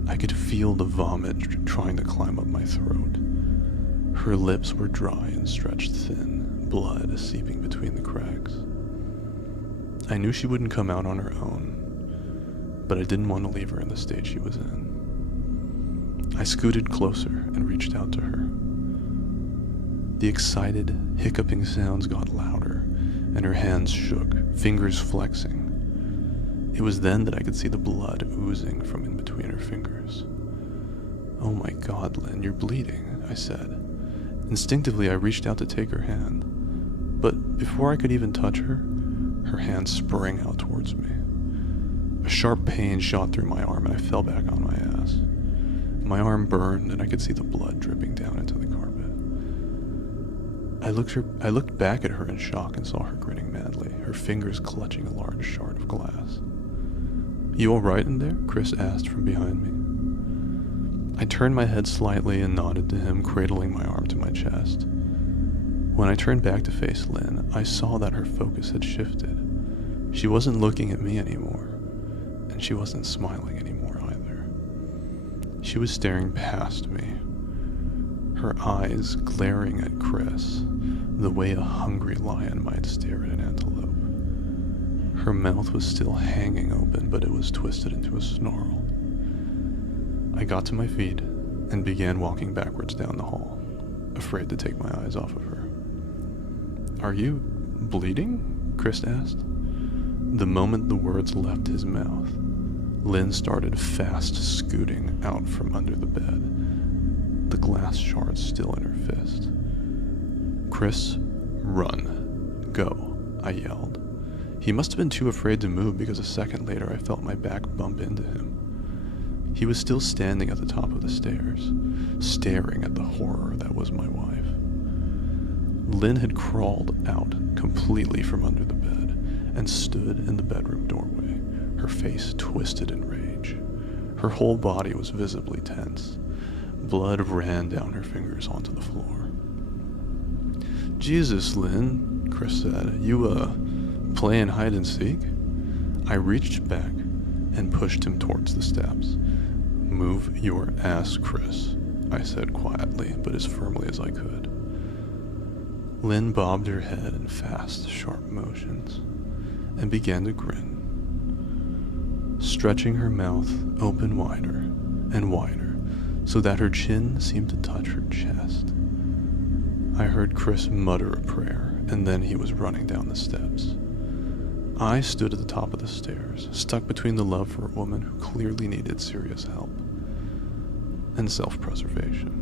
I could feel the vomit trying to climb up my throat. Her lips were dry and stretched thin, blood seeping between the cracks. I knew she wouldn't come out on her own, but I didn't want to leave her in the state she was in. I scooted closer and reached out to her. The excited, hiccuping sounds got louder, and her hands shook, fingers flexing. It was then that I could see the blood oozing from in between her fingers. Oh my God, Lynn, you're bleeding, I said. Instinctively, I reached out to take her hand, but before I could even touch her, her hand sprang out towards me. A sharp pain shot through my arm, and I fell back on my ass. My arm burned, and I could see the blood dripping down into the carpet. I looked back at her in shock and saw her grinning madly, her fingers clutching a large shard of glass. "You all right in there?" Chris asked from behind me. I turned my head slightly and nodded to him, cradling my arm to my chest. When I turned back to face Lynn, I saw that her focus had shifted. She wasn't looking at me anymore, and she wasn't smiling anymore either. She was staring past me, her eyes glaring at Chris, the way a hungry lion might stare at an antelope. Her mouth was still hanging open, but it was twisted into a snarl. I got to my feet and began walking backwards down the hall, afraid to take my eyes off of her. "Are you bleeding?" Chris asked. The moment the words left his mouth, Lynn started fast scooting out from under the bed, the glass shards still in her fist. "Chris, run. Go," I yelled. He must have been too afraid to move because a second later I felt my back bump into him. He was still standing at the top of the stairs, staring at the horror that was my wife. Lynn had crawled out completely from under the bed and stood in the bedroom doorway, her face twisted in rage. Her whole body was visibly tense. Blood ran down her fingers onto the floor. "Jesus, Lynn," Chris said. "You, playing hide and seek?" I reached back and pushed him towards the steps. "Move your ass, Chris," I said quietly, but as firmly as I could. Lynn bobbed her head in fast, sharp motions and began to grin, stretching her mouth open wider and wider so that her chin seemed to touch her chest. I heard Chris mutter a prayer, and then he was running down the steps. I stood at the top of the stairs, stuck between the love for a woman who clearly needed serious help and self-preservation.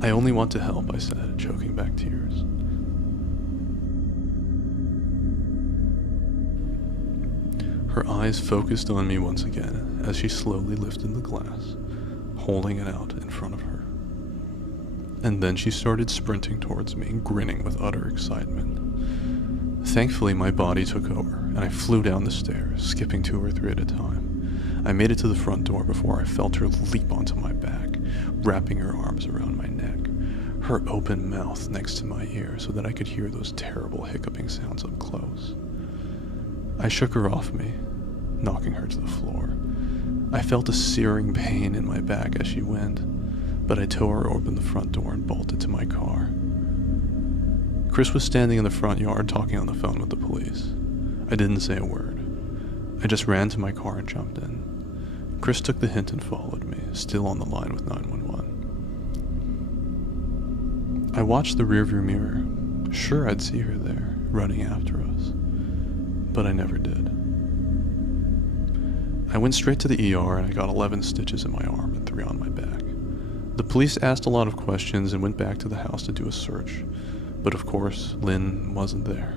"I only want to help," I said, choking back tears. Her eyes focused on me once again as she slowly lifted the glass, holding it out in front of her. And then she started sprinting towards me, grinning with utter excitement. Thankfully, my body took over, and I flew down the stairs, skipping 2 or 3 at a time. I made it to the front door before I felt her leap onto my back, wrapping her arms around my neck, her open mouth next to my ear so that I could hear those terrible hiccuping sounds up close. I shook her off me, knocking her to the floor. I felt a searing pain in my back as she went, but I tore open the front door and bolted to my car. Chris was standing in the front yard talking on the phone with the police. I didn't say a word. I just ran to my car and jumped in. Chris took the hint and followed me, still on the line with 911. I watched the rearview mirror. Sure, I'd see her there, running after us, but I never did. I went straight to the ER and I got 11 stitches in my arm and 3 on my back. The police asked a lot of questions and went back to the house to do a search, but of course, Lynn wasn't there.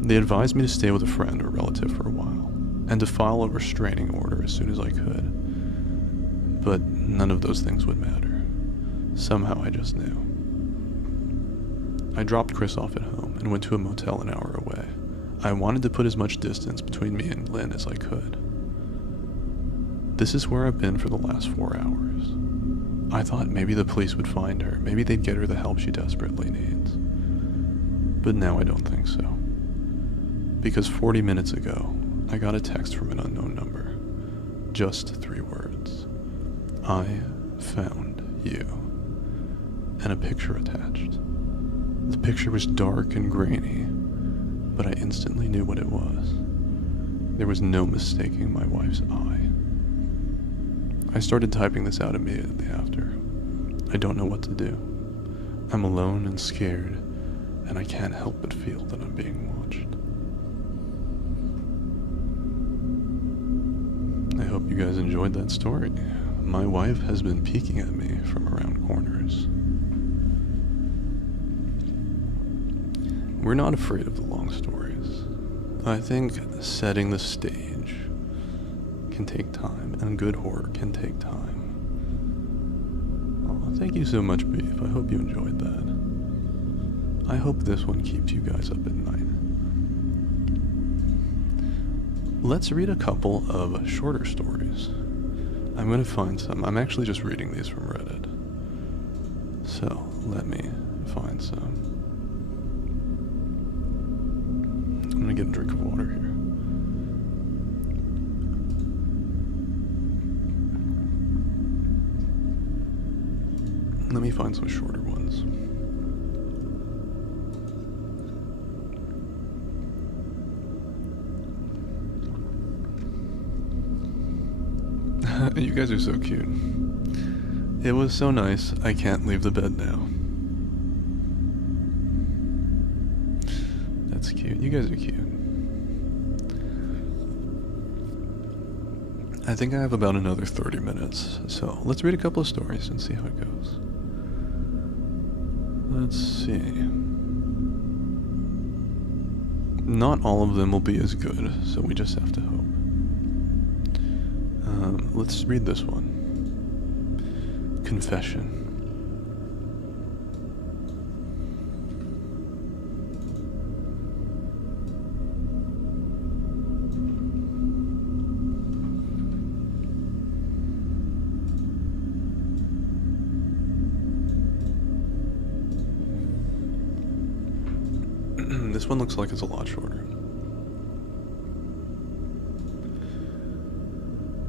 They advised me to stay with a friend or relative for a while, and to file a restraining order as soon as I could. But none of those things would matter. Somehow I just knew. I dropped Chris off at home and went to a motel an hour away. I wanted to put as much distance between me and Lynn as I could. This is where I've been for the last 4 hours. I thought maybe the police would find her, maybe they'd get her the help she desperately needs. But now I don't think so. Because 40 minutes ago, I got a text from an unknown number. Just 3 words. "I found you." And a picture attached. The picture was dark and grainy, but I instantly knew what it was. There was no mistaking my wife's eye. I started typing this out immediately after. I don't know what to do. I'm alone and scared, and I can't help but feel that I'm being watched. I hope you guys enjoyed that story. My wife has been peeking at me from around corners. We're not afraid of the long stories. I think setting the stage can take time, and good horror can take time. Thank you so much, Beef. I hope you enjoyed that. I hope this one keeps you guys up at night. Let's read a couple of shorter stories. I'm going to find some. I'm actually just reading these from Reddit. So, let me find some. I'm going to get a drink of water here. Let me find some shorter ones. You guys are so cute. It was so nice, I can't leave the bed now. That's cute. You guys are cute. I think I have about another 30 minutes, so let's read a couple of stories and see how it goes. Let's see. Not all of them will be as good, so we just have to hope. Let's read this one. Confession. This one looks like it's a lot shorter.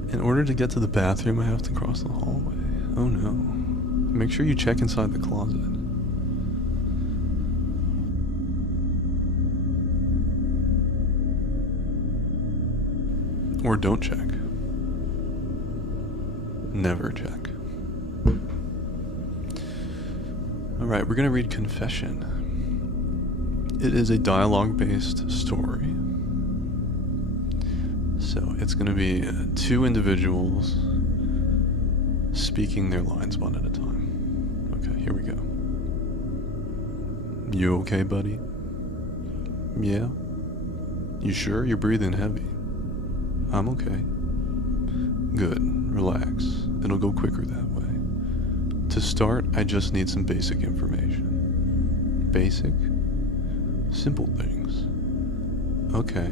In order to get to the bathroom, I have to cross the hallway. Oh no. Make sure you check inside the closet. Or don't check. Never check. Alright, we're gonna read Confession. It is a dialogue-based story. So it's going to be two individuals speaking their lines one at a time. Okay, here we go. You okay, buddy? Yeah? You sure? You're breathing heavy. I'm okay. Good. Relax. It'll go quicker that way. To start, I just need some basic information. Basic? Simple things. Okay.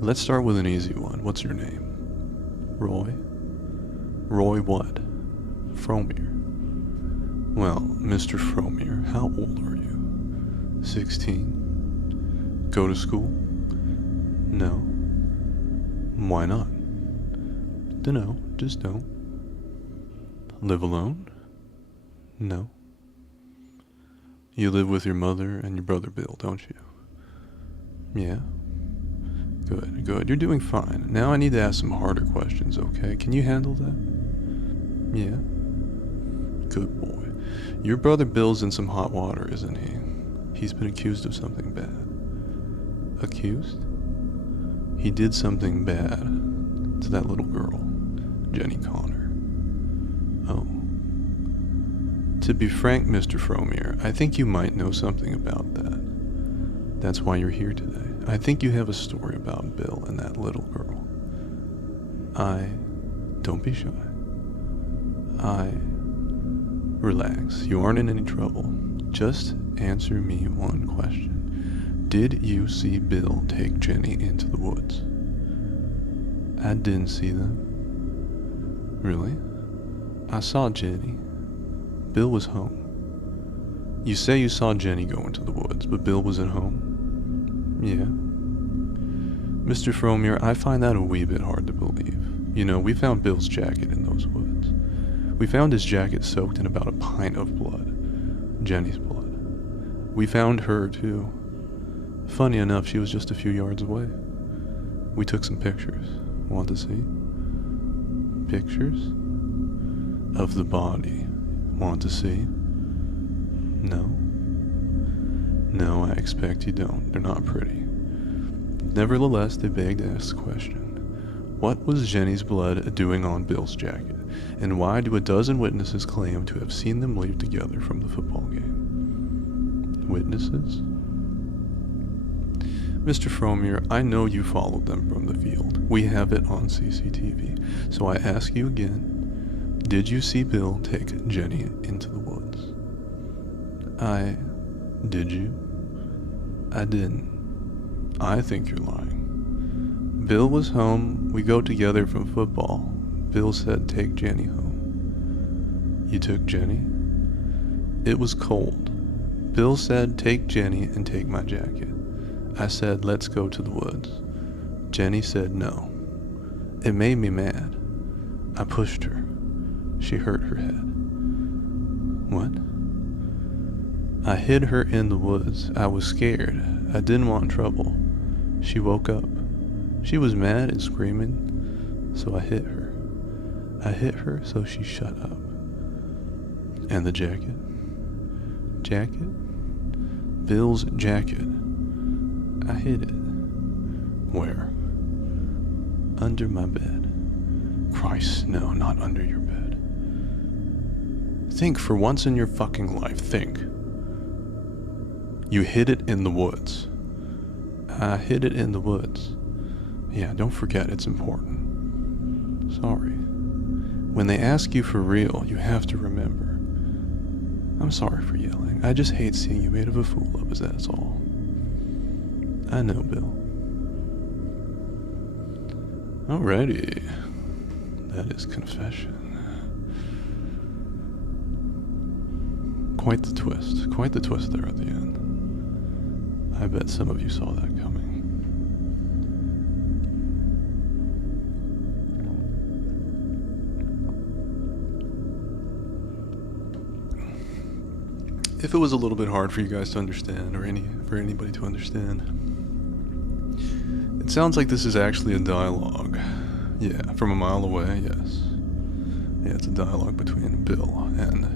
Let's start with an easy one. What's your name? Roy? Roy what? Fromere. Well, Mr. Fromere, how old are you? 16. Go to school? No. Why not? Dunno, just don't. Live alone? No. You live with your mother and your brother Bill, don't you? Yeah. Good, good. You're doing fine. Now I need to ask some harder questions, okay? Can you handle that? Yeah. Good boy. Your brother Bill's in some hot water, isn't he? He's been accused of something bad. Accused? He did something bad to that little girl, Jenny Connor. Oh. To be frank, Mr. Fromere, I think you might know something about that. That's why you're here today. I think you have a story about Bill and that little girl. Don't be shy. Relax. You aren't in any trouble. Just answer me one question. Did you see Bill take Jenny into the woods? I didn't see them. Really? I saw Jenny. Bill was home. You say you saw Jenny go into the woods, but Bill was at home? Yeah. Mr. Fromere, I find that a wee bit hard to believe. You know, we found Bill's jacket in those woods. We found his jacket soaked in about a pint of blood. Jenny's blood. We found her, too. Funny enough, she was just a few yards away. We took some pictures. Want to see? Pictures? Of the body. Want to see? No? No, I expect you don't. They're not pretty. Nevertheless, they begged to ask the question. What was Jenny's blood doing on Bill's jacket? And why do a dozen witnesses claim to have seen them leave together from the football game? Witnesses? Mr. Fromere, I know you followed them from the field. We have it on CCTV. So I ask you again, Did you see Bill take Jenny into the woods? Did you? I didn't. I think you're lying. Bill was home. We go together from football. Bill said take Jenny home. You took Jenny? It was cold. Bill said take Jenny and take my jacket. I said let's go to the woods. Jenny said no. It made me mad. I pushed her. She hurt her head. What? I hid her in the woods. I was scared. I didn't want trouble. She woke up. She was mad and screaming, so I hit her. I hit her so she shut up. And the jacket? Jacket? Bill's jacket. I hid it. Where? Under my bed. Christ, no, not under your bed. Think for once in your fucking life, think. You hid it in the woods. I hid it in the woods. Yeah, don't forget it's important. Sorry. When they ask you for real, you have to remember. I'm sorry for yelling. I just hate seeing you made of a fool of us, that's all. I know, Bill. Alrighty. That is confession. Quite the twist. Quite the twist there at the end. I bet some of you saw that coming. If it was a little bit hard for you guys to understand, or for anybody to understand, it sounds like this is actually a dialogue. Yeah, from a mile away, yes. Yeah, it's a dialogue between Bill and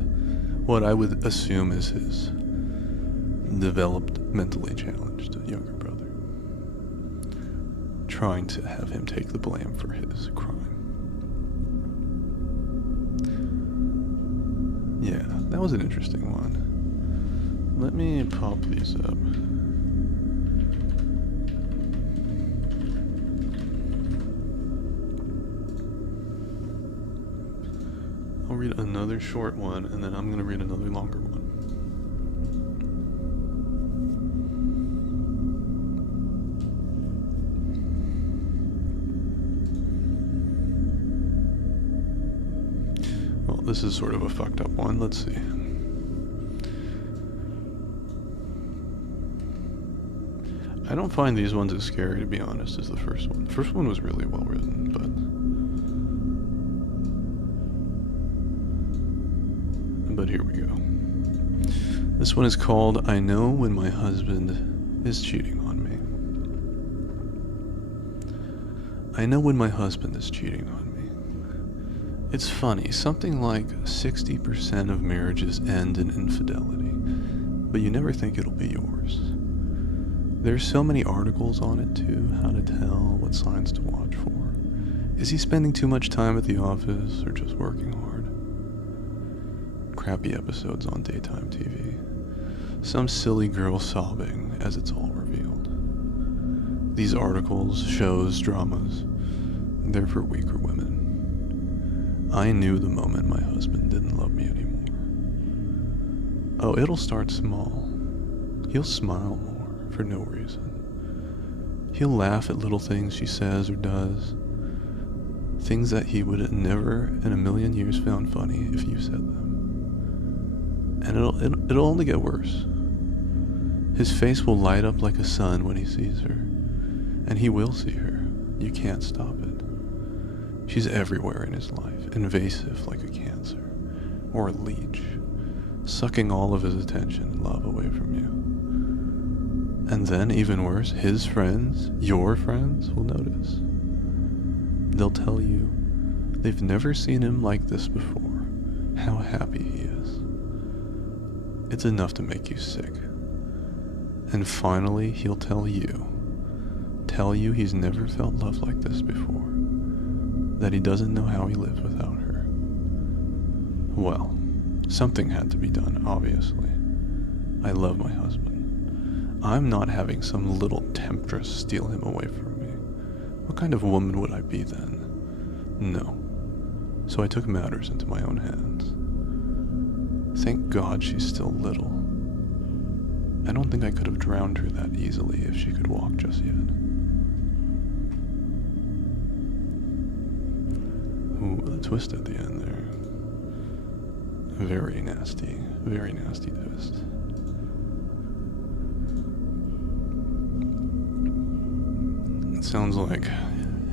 what I would assume is his developed, mentally challenged younger brother, trying to have him take the blame for his crime. Yeah, that was an interesting one. Let me pop these up. I'll read another short one, and then I'm going to read another longer one. Well, this is sort of a fucked up one. Let's see. I don't find these ones as scary, to be honest, as the first one. The first one was really well written, but here we go. This one is called I Know When My Husband Is Cheating on Me. I know when my husband is cheating on me. It's funny, something like 60% of marriages end in infidelity, but you never think it'll be yours. There's so many articles on it too, how to tell, what signs to watch for. Is he spending too much time at the office or just working hard? Crappy episodes on daytime TV. Some silly girl sobbing as it's all revealed. These articles, shows, dramas, they're for weaker women. I knew the moment my husband didn't love me anymore. Oh, it'll start small. He'll smile more. For no reason. He'll laugh at little things she says or does. Things that he would never in a million years found funny if you said them. And it'll only get worse. His face will light up like a sun when he sees her. And he will see her. You can't stop it. She's everywhere in his life, invasive like a cancer. Or a leech. Sucking all of his attention and love away from you. And then, even worse, his friends, your friends, will notice. They'll tell you they've never seen him like this before, how happy he is. It's enough to make you sick. And finally, he'll tell you he's never felt love like this before, that he doesn't know how he lives without her. Well, something had to be done, obviously. I love my husband. I'm not having some little temptress steal him away from me. What kind of woman would I be then? No. So I took matters into my own hands. Thank God she's still little. I don't think I could have drowned her that easily if she could walk just yet. Ooh, the twist at the end there. Very nasty twist. It sounds like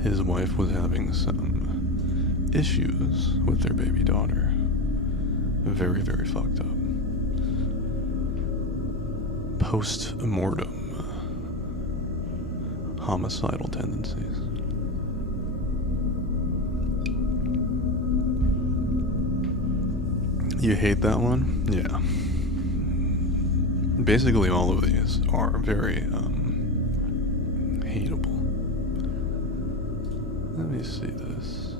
his wife was having some issues with their baby daughter. Very, very fucked up. Post-mortem homicidal tendencies. You hate that one? Yeah. Basically all of these are very, hateable. Let me see this.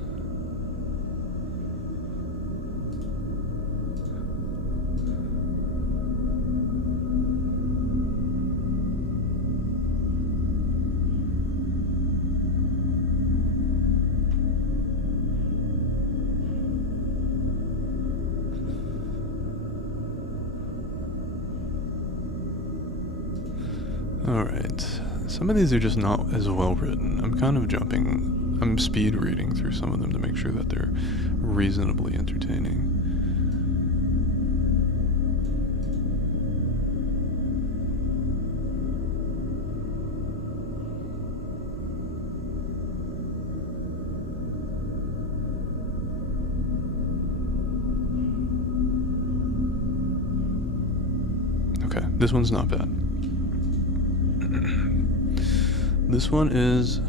Alright, some of these are just not as well written. I'm speed reading through some of them to make sure that they're reasonably entertaining. Okay, this one's not bad. This one is...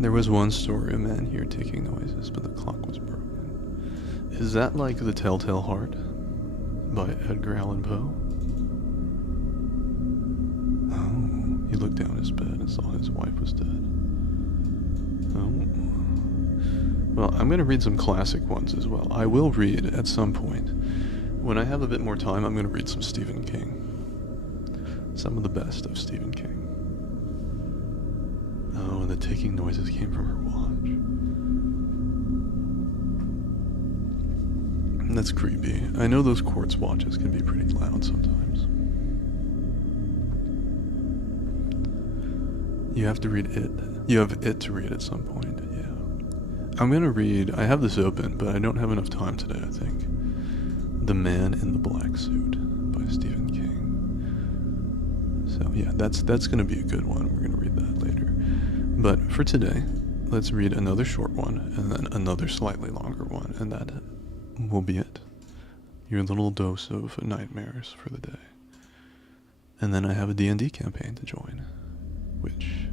There was one story, a man here taking noises, but the clock was broken. Is that like The Telltale Heart by Edgar Allan Poe? Oh, he looked down his bed and saw his wife was dead. Oh. Well, I'm going to read some classic ones as well. I will read at some point. When I have a bit more time, I'm going to read some Stephen King. Some of the best of Stephen King. Oh, and the ticking noises came from her watch. That's creepy. I know those quartz watches can be pretty loud sometimes. You have to read it. You have it to read at some point, yeah. I'm gonna read, I have this open, but I don't have enough time today, I think. The Man in the Black Suit by Stephen King. So yeah, that's gonna be a good one. We're gonna read that later. But for today, let's read another short one and then another slightly longer one, and that will be it. Your little dose of nightmares for the day. And then I have a D&D campaign to join, which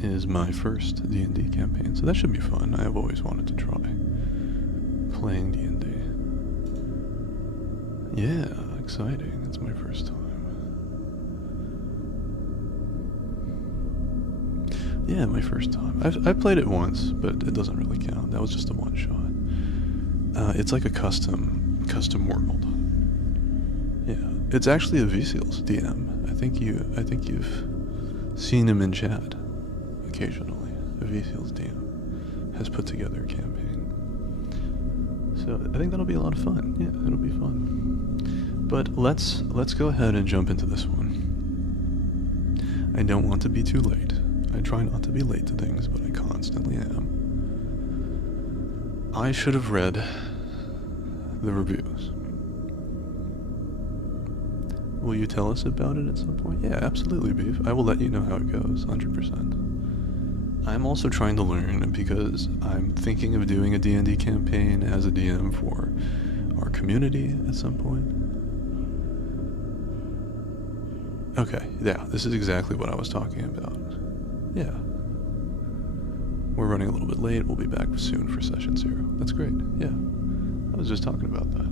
is my first D&D campaign, so that should be fun. I have always wanted to try playing D&D. Yeah, exciting. It's my first time. Yeah, my first time. I've played it once, but it doesn't really count. That was just a one shot. It's like a custom world. Yeah, it's actually a VSeals DM. I think you've seen him in chat occasionally. A VSeals DM has put together a campaign. So I think that'll be a lot of fun. Yeah, it'll be fun. But let's go ahead and jump into this one. I don't want to be too late. I try not to be late to things, but I constantly am. I should have read the reviews. Will you tell us about it at some point? Yeah, absolutely, Beef. I will let you know how it goes, 100%. I'm also trying to learn because I'm thinking of doing a D&D campaign as a DM for our community at some point. Okay, yeah, this is exactly what I was talking about. Yeah. We're running a little bit late. We'll be back soon for session 0. That's great. Yeah. I was just talking about that.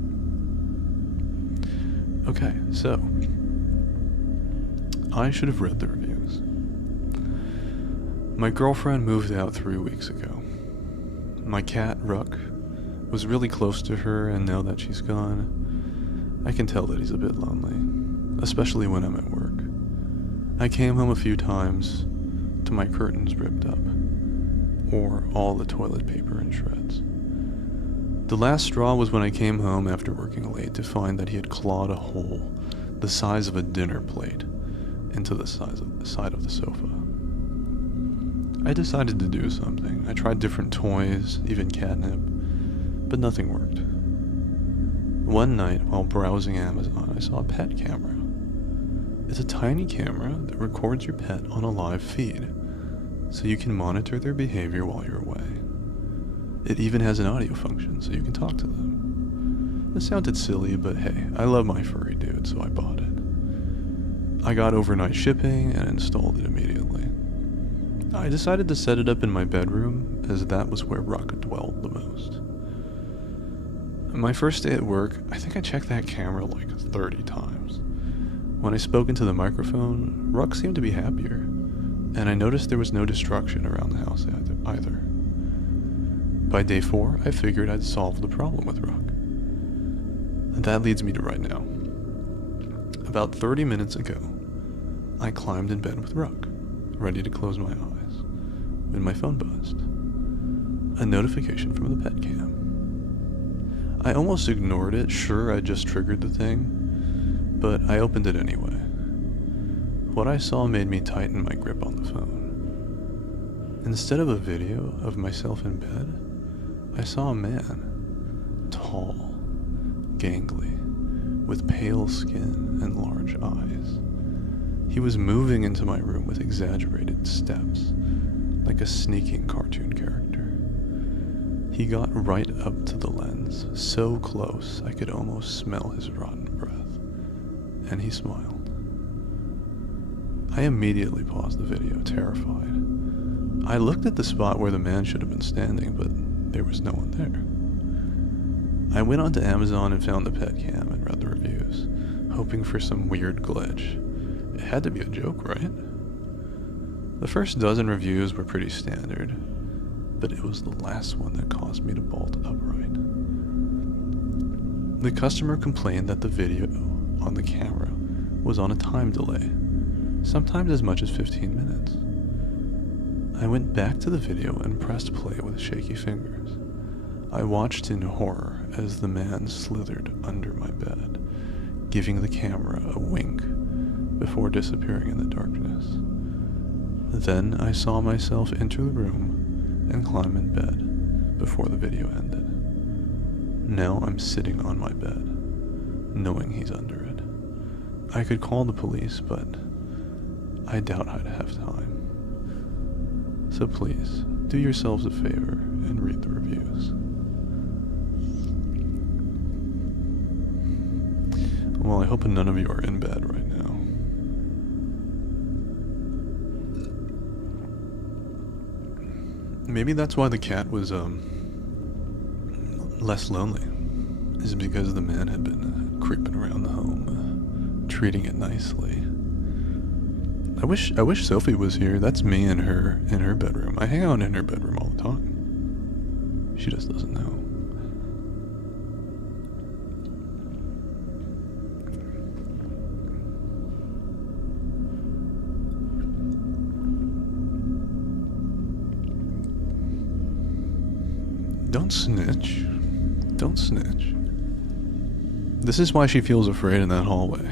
Okay, so I should have read the reviews. My girlfriend moved out 3 weeks ago. My cat, Ruck, was really close to her, and now that she's gone, I can tell that he's a bit lonely, especially when I'm at work. I came home a few times to my curtains ripped up. or all the toilet paper in shreds. The last straw was when I came home after working late to find that he had clawed a hole the size of a dinner plate into the side of the sofa. I decided to do something. I tried different toys, even catnip, but nothing worked. One night, while browsing Amazon, I saw a pet camera. It's a tiny camera that records your pet on a live feed, so you can monitor their behavior while you're away. It even has an audio function, so you can talk to them. This sounded silly, but hey, I love my furry dude, so I bought it. I got overnight shipping and installed it immediately. I decided to set it up in my bedroom, as that was where Ruck dwelled the most. My first day at work, I think I checked that camera like 30 times. When I spoke into the microphone, Ruck seemed to be happier, and I noticed there was no destruction around the house either. By day 4, I figured I'd solved the problem with Ruck. And that leads me to right now. About 30 minutes ago, I climbed in bed with Ruck, ready to close my eyes, when my phone buzzed. A notification from the pet cam. I almost ignored it, sure I just triggered the thing, but I opened it anyway. What I saw made me tighten my grip on the phone. Instead of a video of myself in bed, I saw a man, tall, gangly, with pale skin and large eyes. He was moving into my room with exaggerated steps, like a sneaking cartoon character. He got right up to the lens, so close I could almost smell his rotten breath, and he smiled. I immediately paused the video, terrified. I looked at the spot where the man should have been standing, but there was no one there. I went onto Amazon and found the pet cam and read the reviews, hoping for some weird glitch. It had to be a joke, right? The first dozen reviews were pretty standard, but it was the last one that caused me to bolt upright. The customer complained that the video on the camera was on a time delay, sometimes as much as 15 minutes. I went back to the video and pressed play with shaky fingers. I watched in horror as the man slithered under my bed, giving the camera a wink before disappearing in the darkness. Then I saw myself enter the room and climb in bed before the video ended. Now I'm sitting on my bed, knowing he's under it. I could call the police, but I doubt I'd have time. So please, do yourselves a favor and read the reviews. Well, I hope none of you are in bed right now. Maybe that's why the cat was, less lonely. Is because the man had been creeping around the home, treating it nicely. I wish Sophie was here. That's me and her in her bedroom. I hang out in her bedroom all the time. She just doesn't know. Don't snitch. Don't snitch. This is why she feels afraid in that hallway.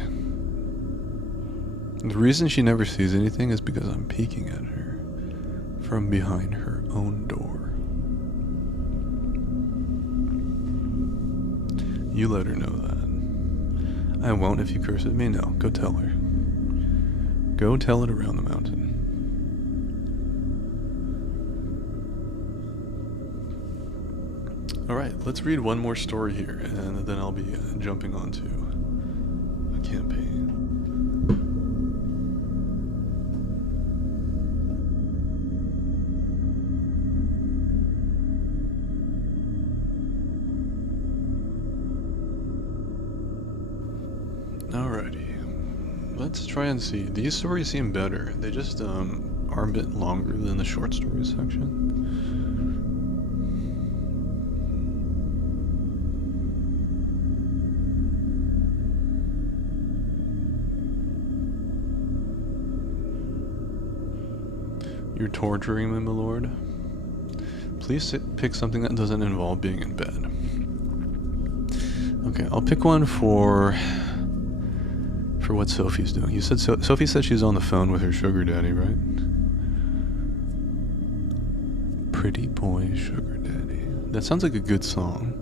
The reason she never sees anything is because I'm peeking at her from behind her own door. You let her know that. I won't if you curse at me. No, go tell her. Go tell it around the mountain. Alright, let's read one more story here, and then I'll be jumping onto a campaign. Alrighty, let's try and see. These stories seem better. They just are a bit longer than the short stories section. You're torturing me, my lord? Please pick something that doesn't involve being in bed. Okay, I'll pick one for what Sophie's doing. You said Sophie said she's on the phone with her sugar daddy, right? Pretty boy sugar daddy. That sounds like a good song.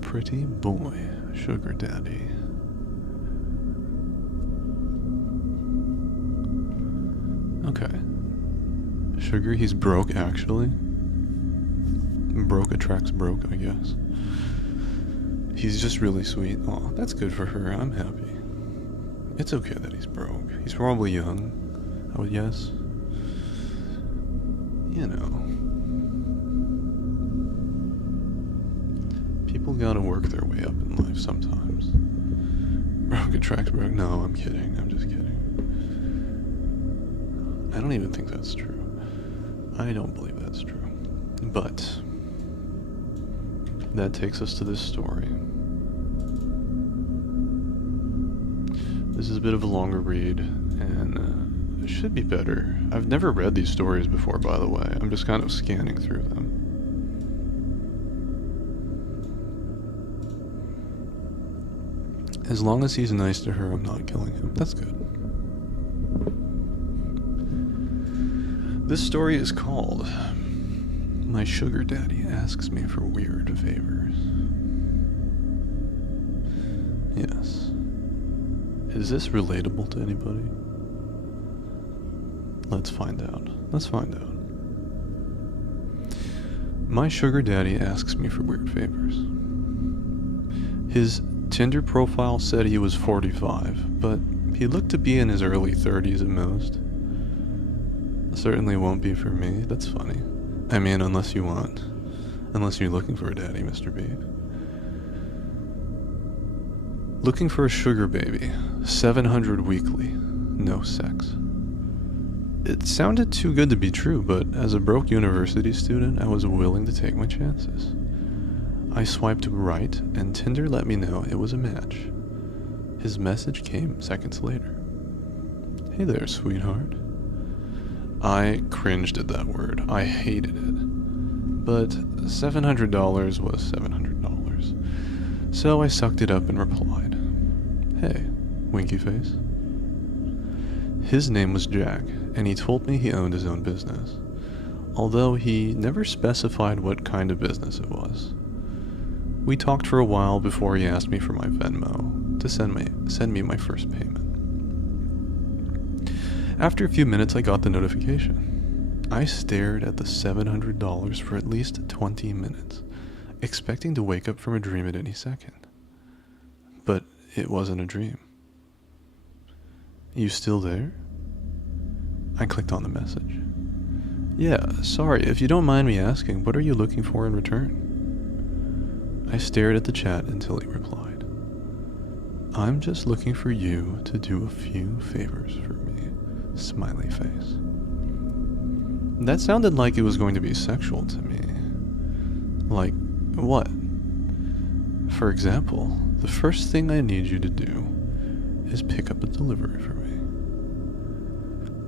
Pretty boy sugar daddy. Okay. Sugar, he's broke actually. Broke attracts broke, I guess. He's just really sweet. Aw, that's good for her. I'm happy. It's okay that he's broke. He's probably young, I would guess. You know. People gotta work their way up in life sometimes. Broke attracts broke. No, I'm kidding. I'm just kidding. I don't even think that's true. I don't believe that's true. But that takes us to this story. This is a bit of a longer read, and it should be better. I've never read these stories before, by the way. I'm just kind of scanning through them. As long as he's nice to her, I'm not killing him. That's good. This story is called My Sugar Daddy Asks Me for Weird Favors. Yes. Is this relatable to anybody? Let's find out. Let's find out. My sugar daddy asks me for weird favors. His Tinder profile said he was 45, but he looked to be in his early 30s at most. Certainly won't be for me. That's funny. I mean, unless you're looking for a daddy, Mr. Beep. Looking for a sugar baby. 700 weekly. No sex. It sounded too good to be true, but as a broke university student, I was willing to take my chances. I swiped right, and Tinder let me know it was a match. His message came seconds later. Hey there, sweetheart. I cringed at that word. I hated it. But $700 was $700. So I sucked it up and replied, Hey, winky face. His name was Jack, and he told me he owned his own business, although he never specified what kind of business it was. We talked for a while before he asked me for my Venmo to send me my first payment. After a few minutes, I got the notification. I stared at the $700 for at least 20 minutes, expecting to wake up from a dream at any second. But it wasn't a dream. You still there? I clicked on the message. Yeah, sorry, if you don't mind me asking, what are you looking for in return? I stared at the chat until he replied. I'm just looking for you to do a few favors for me. Smiley face. That sounded like it was going to be sexual to me. Like, what? For example, the first thing I need you to do is pick up a delivery for me.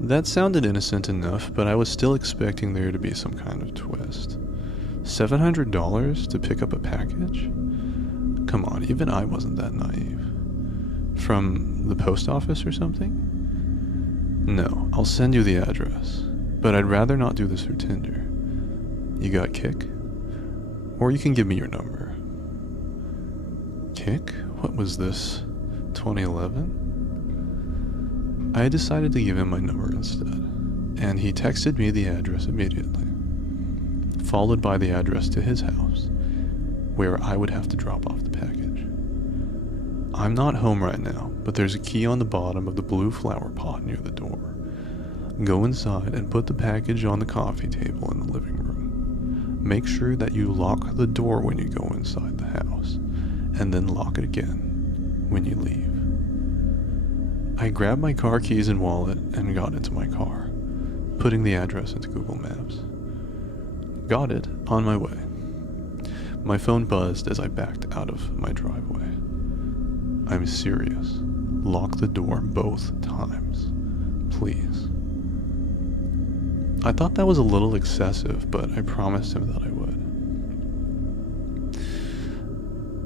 That sounded innocent enough, but I was still expecting there to be some kind of twist. $700 to pick up a package? Come on, even I wasn't that naive. From the post office or something? No, I'll send you the address, but I'd rather not do this through Tinder. You got Kik? Or you can give me your number. Kik? What was this? 2011? I decided to give him my number instead, and he texted me the address immediately, followed by the address to his house, where I would have to drop off the package. I'm not home right now, but there's a key on the bottom of the blue flower pot near the door. Go inside and put the package on the coffee table in the living room. Make sure that you lock the door when you go inside the house, and then lock it again when you leave. I grabbed my car keys and wallet and got into my car, putting the address into Google Maps. Got it, on my way. My phone buzzed as I backed out of my driveway. I'm serious. Lock the door both times, please. I thought that was a little excessive, but I promised him that I would.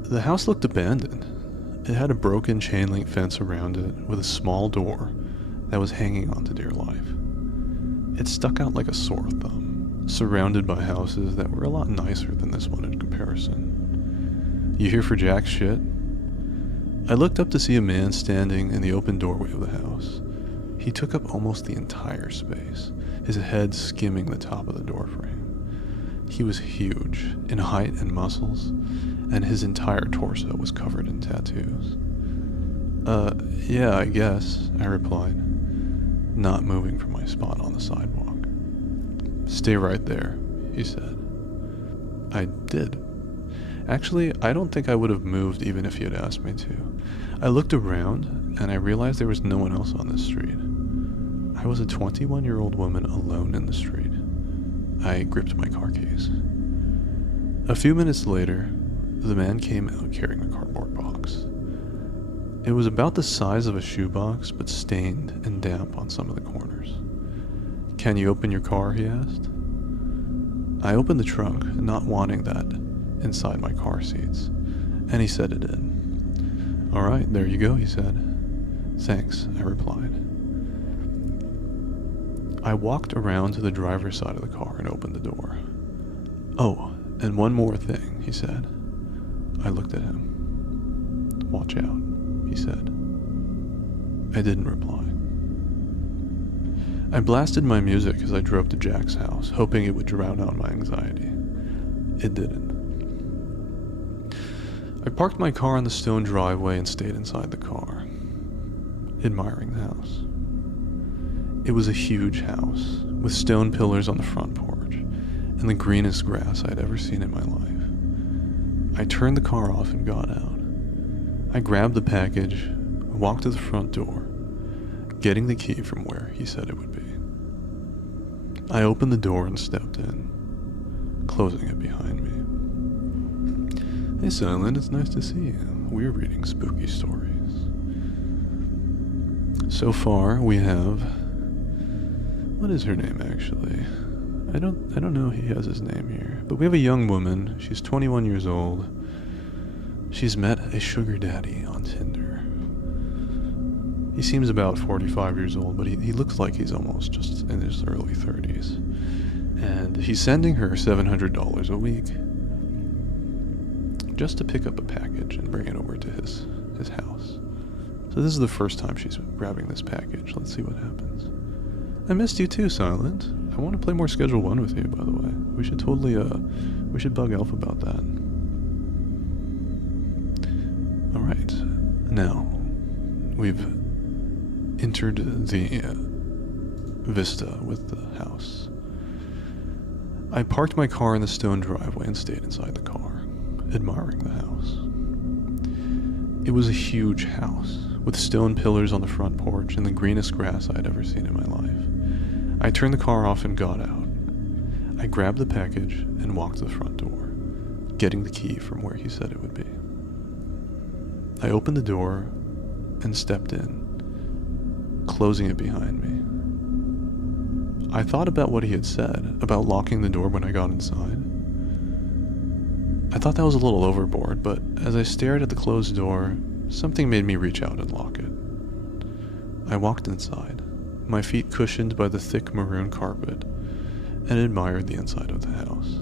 The house looked abandoned. It had a broken chain link fence around it with a small door that was hanging on to dear life. It stuck out like a sore thumb, surrounded by houses that were a lot nicer than this one in comparison. You here for jack shit? I looked up to see a man standing in the open doorway of the house. He took up almost the entire space, his head skimming the top of the doorframe. He was huge, in height and muscles, and his entire torso was covered in tattoos. Yeah, I guess, I replied, not moving from my spot on the sidewalk. Stay right there, he said. I did. Actually, I don't think I would have moved even if he had asked me to. I looked around, and I realized there was no one else on this street. I was a 21-year-old woman alone in the street. I gripped my car keys. A few minutes later, the man came out carrying a cardboard box. It was about the size of a shoebox, but stained and damp on some of the corners. Can you open your car? He asked. I opened the trunk, not wanting that inside my car seats, and he said it did. All right, there you go, he said. Thanks, I replied. I walked around to the driver's side of the car and opened the door. Oh, and one more thing, he said. I looked at him. Watch out, he said. I didn't reply. I blasted my music as I drove to Jack's house, hoping it would drown out my anxiety. It didn't. I parked my car on the stone driveway and stayed inside the car, admiring the house. It was a huge house, with stone pillars on the front porch, and the greenest grass I'd ever seen in my life. I turned the car off and got out. I grabbed the package, walked to the front door, getting the key from where he said it would be. I opened the door and stepped in, closing it behind me. Hey Silent, it's nice to see you. We're reading spooky stories. So far we have... What is her name actually? I don't know he has his name here. But we have a young woman. She's 21 years old. She's met a sugar daddy on Tinder. He seems about 45 years old, but he looks like he's almost just in his early 30s. And he's sending her $700 a week just to pick up a package and bring it over to his house. So this is the first time she's grabbing this package. Let's see what happens. I missed you too, Silent. I want to play more Schedule 1 with you, by the way. We should totally, we should bug Elf about that. Alright. Now, we've entered the vista with the house. I parked my car in the stone driveway and stayed inside the car, admiring the house. It was a huge house, with stone pillars on the front porch and the greenest grass I'd ever seen in my life. I turned the car off and got out. I grabbed the package and walked to the front door, getting the key from where he said it would be. I opened the door and stepped in, closing it behind me. I thought about what he had said about locking the door when I got inside. I thought that was a little overboard, but as I stared at the closed door, something made me reach out and lock it. I walked inside, my feet cushioned by the thick maroon carpet, and admired the inside of the house.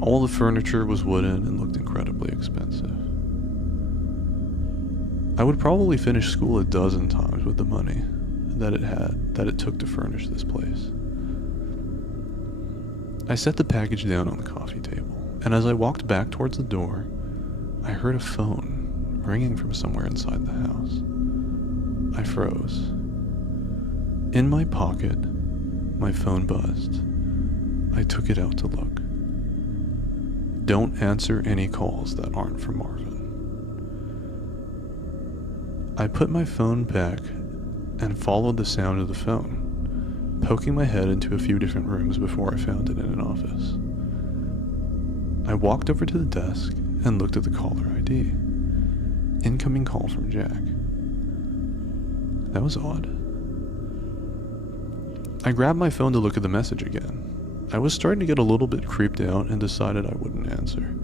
All the furniture was wooden and looked incredibly expensive. I would probably finish school a dozen times with the money that it took to furnish this place. I set the package down on the coffee table, and as I walked back towards the door, I heard a phone ringing from somewhere inside the house. I froze. In my pocket, my phone buzzed. I took it out to look. Don't answer any calls that aren't from Marvin. I put my phone back and followed the sound of the phone, poking my head into a few different rooms before I found it in an office. I walked over to the desk and looked at the caller ID. Incoming call from Jack. That was odd. I grabbed my phone to look at the message again. I was starting to get a little bit creeped out and decided I wouldn't answer,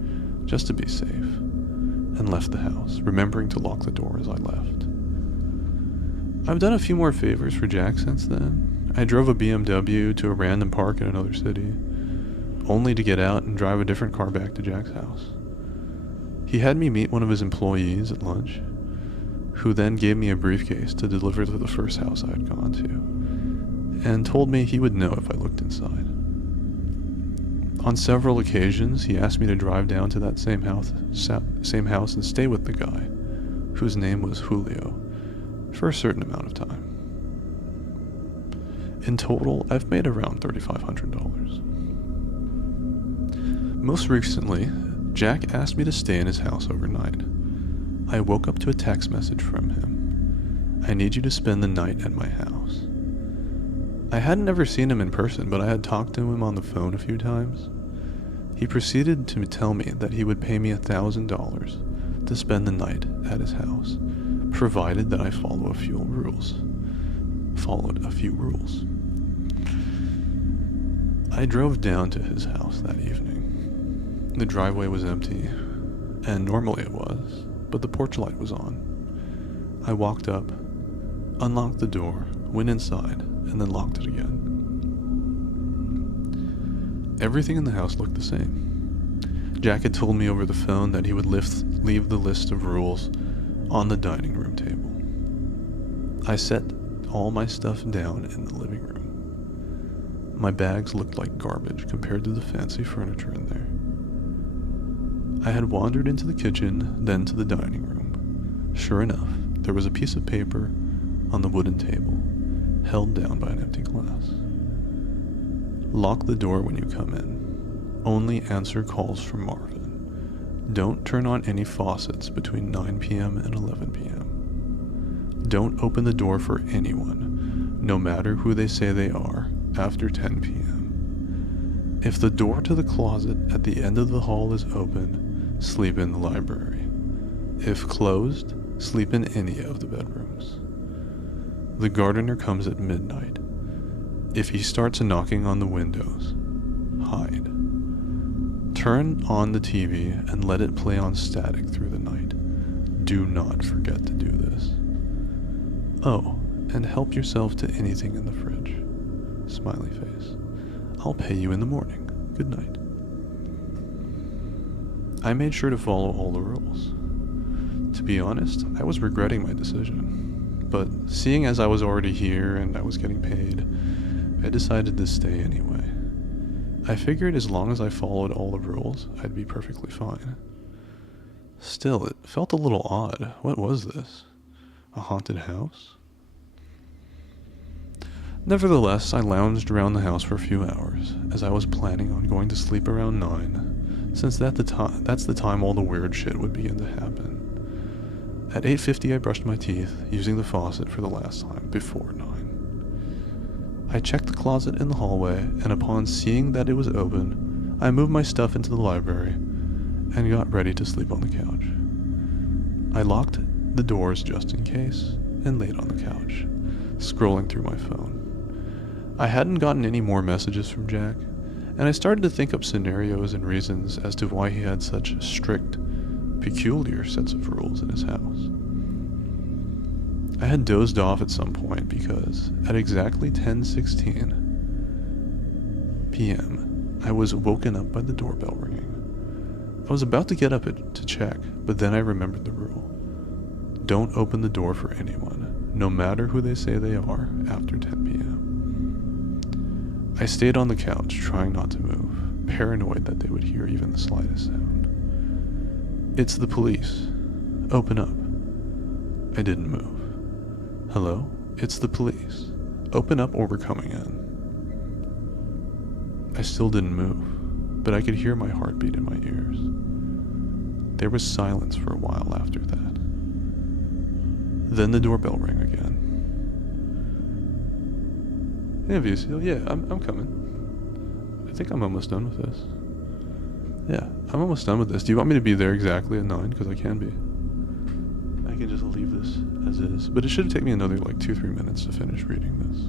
just to be safe, and left the house, remembering to lock the door as I left. I've done a few more favors for Jack since then. I drove a BMW to a random park in another city, only to get out and drive a different car back to Jack's house. He had me meet one of his employees at lunch, who then gave me a briefcase to deliver to the first house I had gone to, and told me he would know if I looked inside. On several occasions, he asked me to drive down to that same house and stay with the guy, whose name was Julio, for a certain amount of time. In total, I've made around $3,500. Most recently, Jack asked me to stay in his house overnight. I woke up to a text message from him. I need you to spend the night at my house. I hadn't ever seen him in person, but I had talked to him on the phone a few times. He proceeded to tell me that he would pay me $1,000 to spend the night at his house, provided that I followed a few rules. I drove down to his house that evening. The driveway was empty, and normally it was, but the porch light was on. I walked up, unlocked the door, went inside, and then locked it again. Everything in the house looked the same. Jack had told me over the phone that he would leave the list of rules on the dining room table. I set all my stuff down in the living room. My bags looked like garbage compared to the fancy furniture in there. I had wandered into the kitchen, then to the dining room. Sure enough, there was a piece of paper on the wooden table, held down by an empty glass. Lock the door when you come in. Only answer calls from Marvin. Don't turn on any faucets between 9 p.m. and 11 p.m. Don't open the door for anyone, no matter who they say they are, after 10 p.m. If the door to the closet at the end of the hall is open, sleep in the library. If closed, sleep in any of the bedrooms. The gardener comes at midnight. If he starts knocking on the windows, hide. Turn on the TV and let it play on static through the night. Do not forget to do this. Oh, and help yourself to anything in the fridge. Smiley face. I'll pay you in the morning. Good night. I made sure to follow all the rules. To be honest, I was regretting my decision. But seeing as I was already here and I was getting paid, I decided to stay anyway. I figured as long as I followed all the rules, I'd be perfectly fine. Still, it felt a little odd. What was this? A haunted house? Nevertheless, I lounged around the house for a few hours, as I was planning on going to sleep around 9, since that's the time all the weird shit would begin to happen. At 8:50 I brushed my teeth, using the faucet for the last time, before 9. I checked the closet in the hallway, and upon seeing that it was open, I moved my stuff into the library, and got ready to sleep on the couch. I locked the doors just in case, and laid on the couch, scrolling through my phone. I hadn't gotten any more messages from Jack, and I started to think up scenarios and reasons as to why he had such strict, peculiar sets of rules in his house. I had dozed off at some point because, at exactly 10:16 p.m., I was woken up by the doorbell ringing. I was about to get up to check, but then I remembered the rule. Don't open the door for anyone, no matter who they say they are, after 10 p.m. I stayed on the couch, trying not to move, paranoid that they would hear even the slightest sound. It's the police. Open up. I didn't move. Hello? It's the police. Open up or we're coming in. I still didn't move, but I could hear my heartbeat in my ears. There was silence for a while after that. Then the doorbell rang again. Hey, Vusil, yeah, I'm coming. I think I'm almost done with this. Yeah, I'm almost done with this. Do you want me to be there exactly at 9? Because I can be. I can just leave this as is. But it should take me another like 2-3 minutes to finish reading this.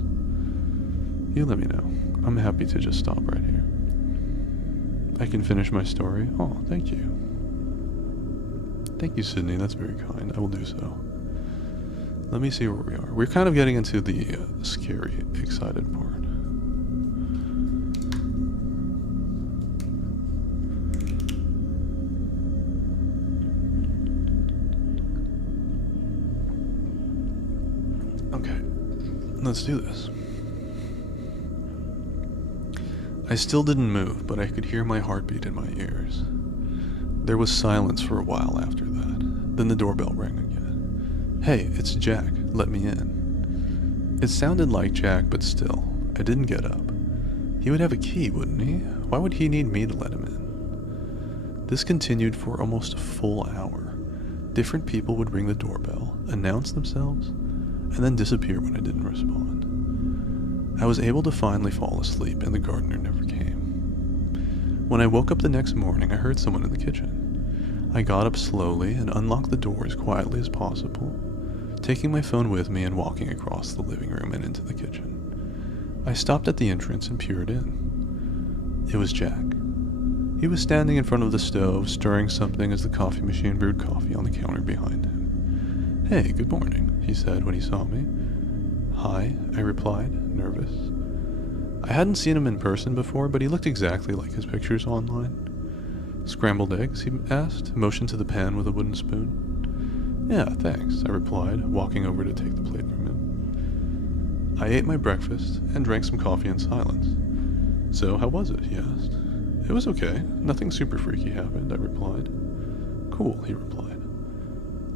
You let me know. I'm happy to just stop right here. I can finish my story. Oh, thank you. Thank you, Sydney. That's very kind. I will do so. Let me see where we are. We're kind of getting into the scary, excited part. Okay, let's do this. I still didn't move, but I could hear my heartbeat in my ears. There was silence for a while after that. Then the doorbell rang again. Hey, it's Jack. Let me in. It sounded like Jack, but still, I didn't get up. He would have a key, wouldn't he? Why would he need me to let him in? This continued for almost a full hour. Different people would ring the doorbell, announce themselves, and then disappear when I didn't respond. I was able to finally fall asleep, and the gardener never came. When I woke up the next morning, I heard someone in the kitchen. I got up slowly and unlocked the door as quietly as possible, taking my phone with me and walking across the living room and into the kitchen. I stopped at the entrance and peered in. It was Jack. He was standing in front of the stove, stirring something as the coffee machine brewed coffee on the counter behind him. Hey, good morning, he said when he saw me. Hi, I replied, nervous. I hadn't seen him in person before, but he looked exactly like his pictures online. Scrambled eggs, he asked, motioned to the pan with a wooden spoon. Yeah, thanks, I replied, walking over to take the plate from him. I ate my breakfast and drank some coffee in silence. So, how was it, he asked. It was okay. Nothing super freaky happened, I replied. Cool, he replied.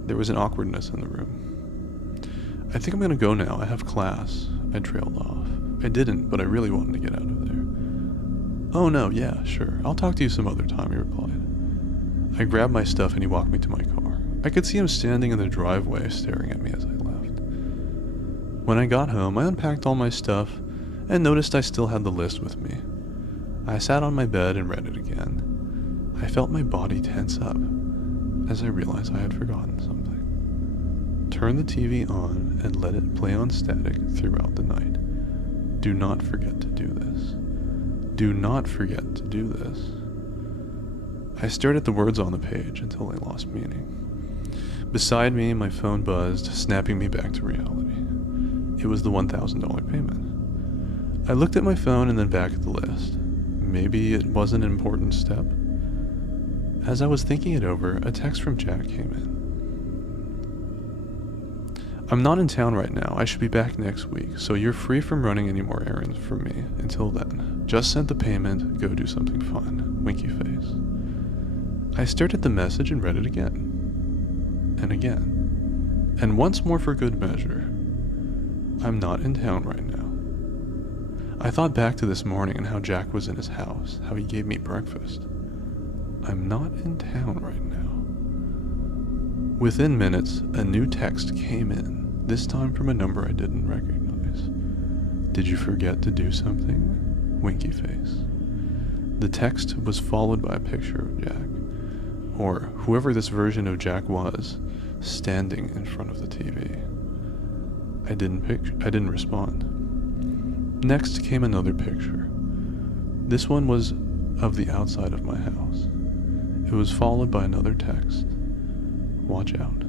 There was an awkwardness in the room. I think I'm gonna go now. I have class. I trailed off. I didn't, but I really wanted to get out of there. Oh no, yeah, sure. I'll talk to you some other time, he replied. I grabbed my stuff and he walked me to my car. I could see him standing in the driveway staring at me as I left. When I got home, I unpacked all my stuff and noticed I still had the list with me. I sat on my bed and read it again. I felt my body tense up as I realized I had forgotten something. Turn the TV on and let it play on static throughout the night. Do not forget to do this. Do not forget to do this. I stared at the words on the page until they lost meaning. Beside me, my phone buzzed, snapping me back to reality. It was the $1,000 payment. I looked at my phone and then back at the list. Maybe it was an important step. As I was thinking it over, a text from Jack came in. I'm not in town right now. I should be back next week, so you're free from running any more errands for me until then. Just sent the payment. Go do something fun. Winky face. I stared at the message and read it again. And again. And once more for good measure. I'm not in town right now. I thought back to this morning and how Jack was in his house, how he gave me breakfast. I'm not in town right now. Within minutes, a new text came in, this time from a number I didn't recognize. Did you forget to do something? Winky face. The text was followed by a picture of Jack, or whoever this version of Jack was, standing in front of the TV. I didn't respond. Next came another picture. This one was of the outside of my house. It was followed by another text. Watch out.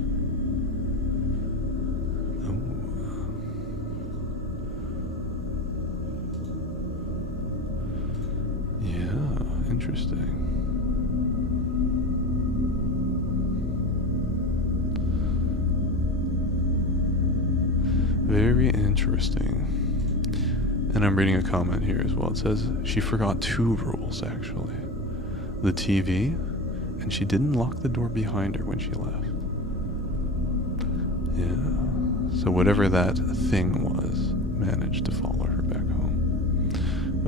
Oh. Yeah, interesting. Very interesting. And I'm reading a comment here as well. It says she forgot 2 rules, actually. The TV, and she didn't lock the door behind her when she left. Yeah. So whatever that thing was managed to follow her back home.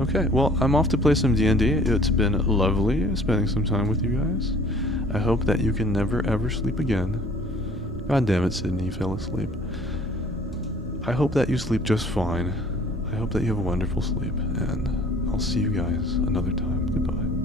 Okay, well, I'm off to play some D&D. It's been lovely spending some time with you guys. I hope that you can never ever sleep again. God damn it, Sydney, you fell asleep. I hope that you sleep just fine. I hope that you have a wonderful sleep, and I'll see you guys another time. Goodbye.